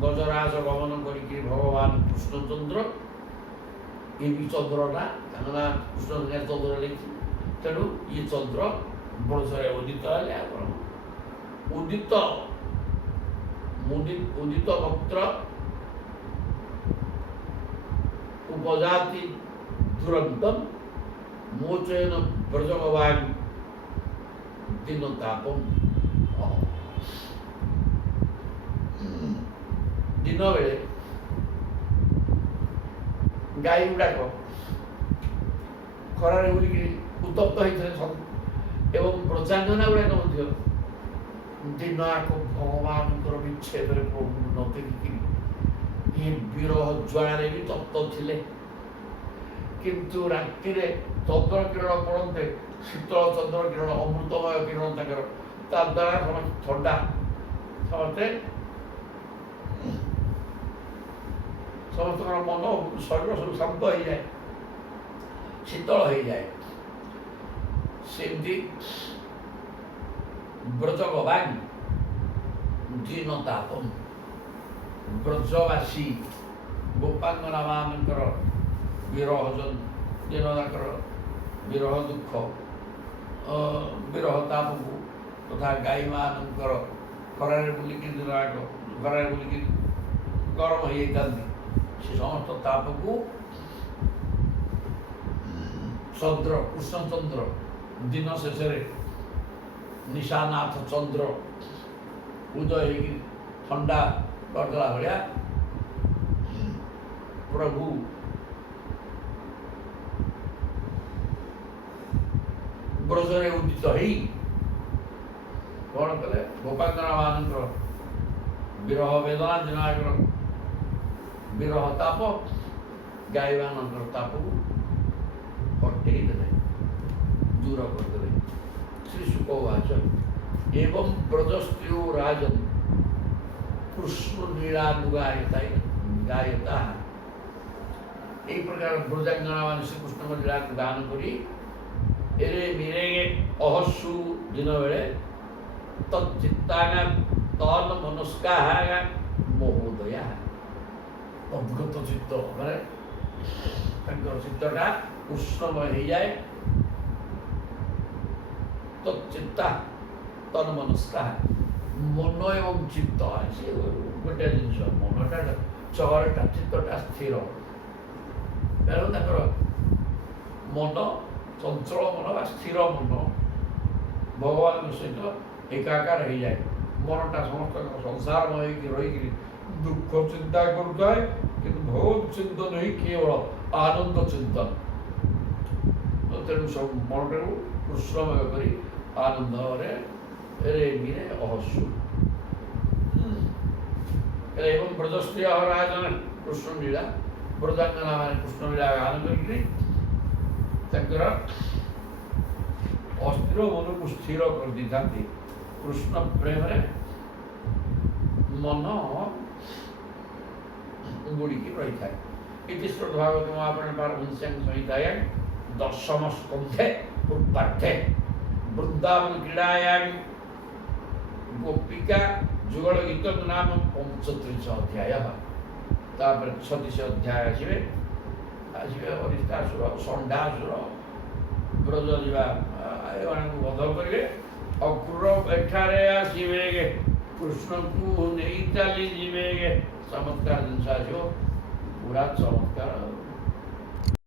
ଗଜରାଜ ଗମନ କରିକି ଭଗବାନ କୃଷ୍ଣଚନ୍ଦ୍ର ଇଏ ବି ଚନ୍ଦ୍ର ନା ତାଙ୍କ ନାଁ କୃଷ୍ଣ ଚନ୍ଦ୍ର ଲେଖିଛି ତେଣୁ ଇଏ ଚନ୍ଦ୍ର ବର୍ଷରେ ଉଦିତ ହେଲେ ଆପଣ ଉଦିତ ବକ୍ତ୍ର ଉପଜାତି ଦୁରନ୍ତମ ମୋଚୟନ ବ୍ରଜଭବାନ ଦିନ ତାପମ ଦିନ ବେଳେ ଗାଈ ଗୁଡ଼ାକ ଖରାରେ ବୁଲିକି ଉତ୍ତପ୍ତ ହେଇଥିଲେ ଏବଂ ବ୍ରଜାଙ୍ଗନା ଗୁଡ଼ାକ ମଧ୍ୟ ଦିନ ଆକ ଭଗବାନଙ୍କର ବିଚ୍ଛେଦରେ ପ୍ରଭୁ ନ ଦେଖିକିରି ଏ ବିରହ ଜ୍ୱାଳାରେ ବି ତପ୍ତ ଥିଲେ। କିନ୍ତୁ ରାତିରେ ଚନ୍ଦ୍ର କିରଣ ପଡ଼ନ୍ତେ, ଶୀତଳ ଚନ୍ଦ୍ର କିରଣ, ଅମୃତମୟ କିରଣ ତାଙ୍କର, ତା ଦ୍ୱାରା ସମସ୍ତେ ଥଣ୍ଡା, ସମସ୍ତଙ୍କର ମନ ଶରୀର ସବୁ ଶାନ୍ତ ହେଇଯାଏ, ଶୀତଳ ହେଇଯାଏ। ସେମିତି ବ୍ରଜ ଗବାଙ୍ଗୀ ଦିନ ତାପମ, ବ୍ରଜବାସୀ ଗୋପାଙ୍ଗନା ମାନଙ୍କର ବିରହ ଦିନ ତାଙ୍କର ବିରହ ଦୁଃଖ, ବିରହ ତାପକୁ ତଥା ଗାଈମାନଙ୍କର ଖରାରେ ବୁଲିକି ଖରାରେ ବୁଲିକି ଗରମ ହେଇଯାଇଥାନ୍ତି, ସେ ସମସ୍ତ ତାପକୁ ଚନ୍ଦ୍ର, କୃଷ୍ଣଚନ୍ଦ୍ର ଦିନ ଶେଷରେ ନିଶାନାଥ ଚନ୍ଦ୍ର ଉଦୟ ହେଇକି ଥଣ୍ଡା କରିଦେଲା ଭଳିଆ ପ୍ରଭୁ ବ୍ରଜରେ ଉଦିତ ହେଇ କ'ଣ କଲେ, ଗୋପାଙ୍ଗନା ମାନଙ୍କର ବିରହ ବେଦନା ଦିନଙ୍କର ବିରହ ତାପ, ଗାଈମାନଙ୍କର ତାପକୁ ହଟେଇ ଦେଲେ, ଦୂର କରିଦେଲେ। ଶ୍ରୀ ଶୁକ ଉବାଚ ଏବଂ ବ୍ରଜସ୍ତ୍ରୀୟ ରାଜନ୍ କୃଷ୍ଣ ଲୀଳାନୁଗାୟତା। এই প্রকার ব্রজাঙ্গনা মানে শ্রীকৃষ্ণଙ୍କ ଲୀଳାକୁ ଗାନ କରି ଏରେ ମିରେ ଅହସୁ ଦିନ ବେଳେ ତଚ୍ଚିତ୍ତାଙ୍ଗା ତନ ମନସ୍କାହା ମହୋଦୟା, ଅଦ୍ଭୁତ ଚିତ୍ତ, ମାନେ ତାଙ୍କର ଚିତ୍ତଟା କୃଷ୍ଣମୟ ହେଇଯାଏ। ତଚ୍ଚିତ୍ତା ତନ ମନସ୍କାହା, ମନ ଏବଂ ଚିତ୍ତ ସେ ଗୋଟେ ଜିନିଷ, ମନଟା ଚହରଟା, ଚିତ୍ତଟା ସ୍ଥିର। ତେଣୁ ତାଙ୍କର ମନ ଚଞ୍ଚଳ ମନ ବା ସ୍ଥିର ମନ ଭଗବାନଙ୍କ ସହିତ ଏକାକାର ହେଇଯାଏ। ମନଟା ସମସ୍ତଙ୍କ ସଂସାରମୟ ହେଇକି ରହିକିରି ଦୁଃଖ ଚିନ୍ତା କରୁଥାଏ, କିନ୍ତୁ ଭଗବତ ଚିନ୍ତନ ହିଁ କେବଳ ଆନନ୍ଦ ଚିନ୍ତନ। ତେଣୁ ସବୁ ମନଟାକୁ କୃଷ୍ଣମୟ କରି ଆନନ୍ଦରେ ରେମିରେ ଅହସୁ। ଏବଂ ବ୍ରଜସ୍ତ୍ରୀ ରାଜନ କୃଷ୍ଣ ଲୀଳା, ବ୍ରଜାଙ୍ଗନା ମାନେ କୃଷ୍ଣ ଲୀଳା ଗାନ କରିକିରି ତାଙ୍କର ଅସ୍ଥିର ମନକୁ ସ୍ଥିର କରିଦେଇଥାନ୍ତି। କୃଷ୍ଣ ପ୍ରେମରେ ମନ ବୁଡ଼ିକି ରହିଥାଏ। ଇତି ଶ୍ରୀମଦ୍ ଭାଗବତ ମହାପୁରାଣେ ପାରମହଂସ୍ୟାଂ ସଂହିତାୟାଂ ଦଶମ ସ୍କନ୍ଧେ ପୂର୍ବାର୍ଦ୍ଧେ ବୃନ୍ଦାବନ କ୍ରୀଡ଼ାୟାଂ ଗୋପିକା ଯୁଗଳ ଗୀତ ନାମ 35 ଅଧ୍ୟାୟ। ତାପରେ 36 ଅଧ୍ୟାୟ ଆସିବେ ଅରିଷ୍ଟାସୁର, ଷଣ୍ଢାସୁର, ବ୍ରଜ ଯିବା ଏମାନଙ୍କୁ ବଧ କରିବେ। ଅକ୍ରୂର ଏଠାରେ ଆସିବେ, କୃଷ୍ଣଙ୍କୁ ନେଇ ଚାଲି ଯିବେ। ଚମତ୍କାର ଜିନିଷ ଆସିବ, ପୁରା ଚମତ୍କାର।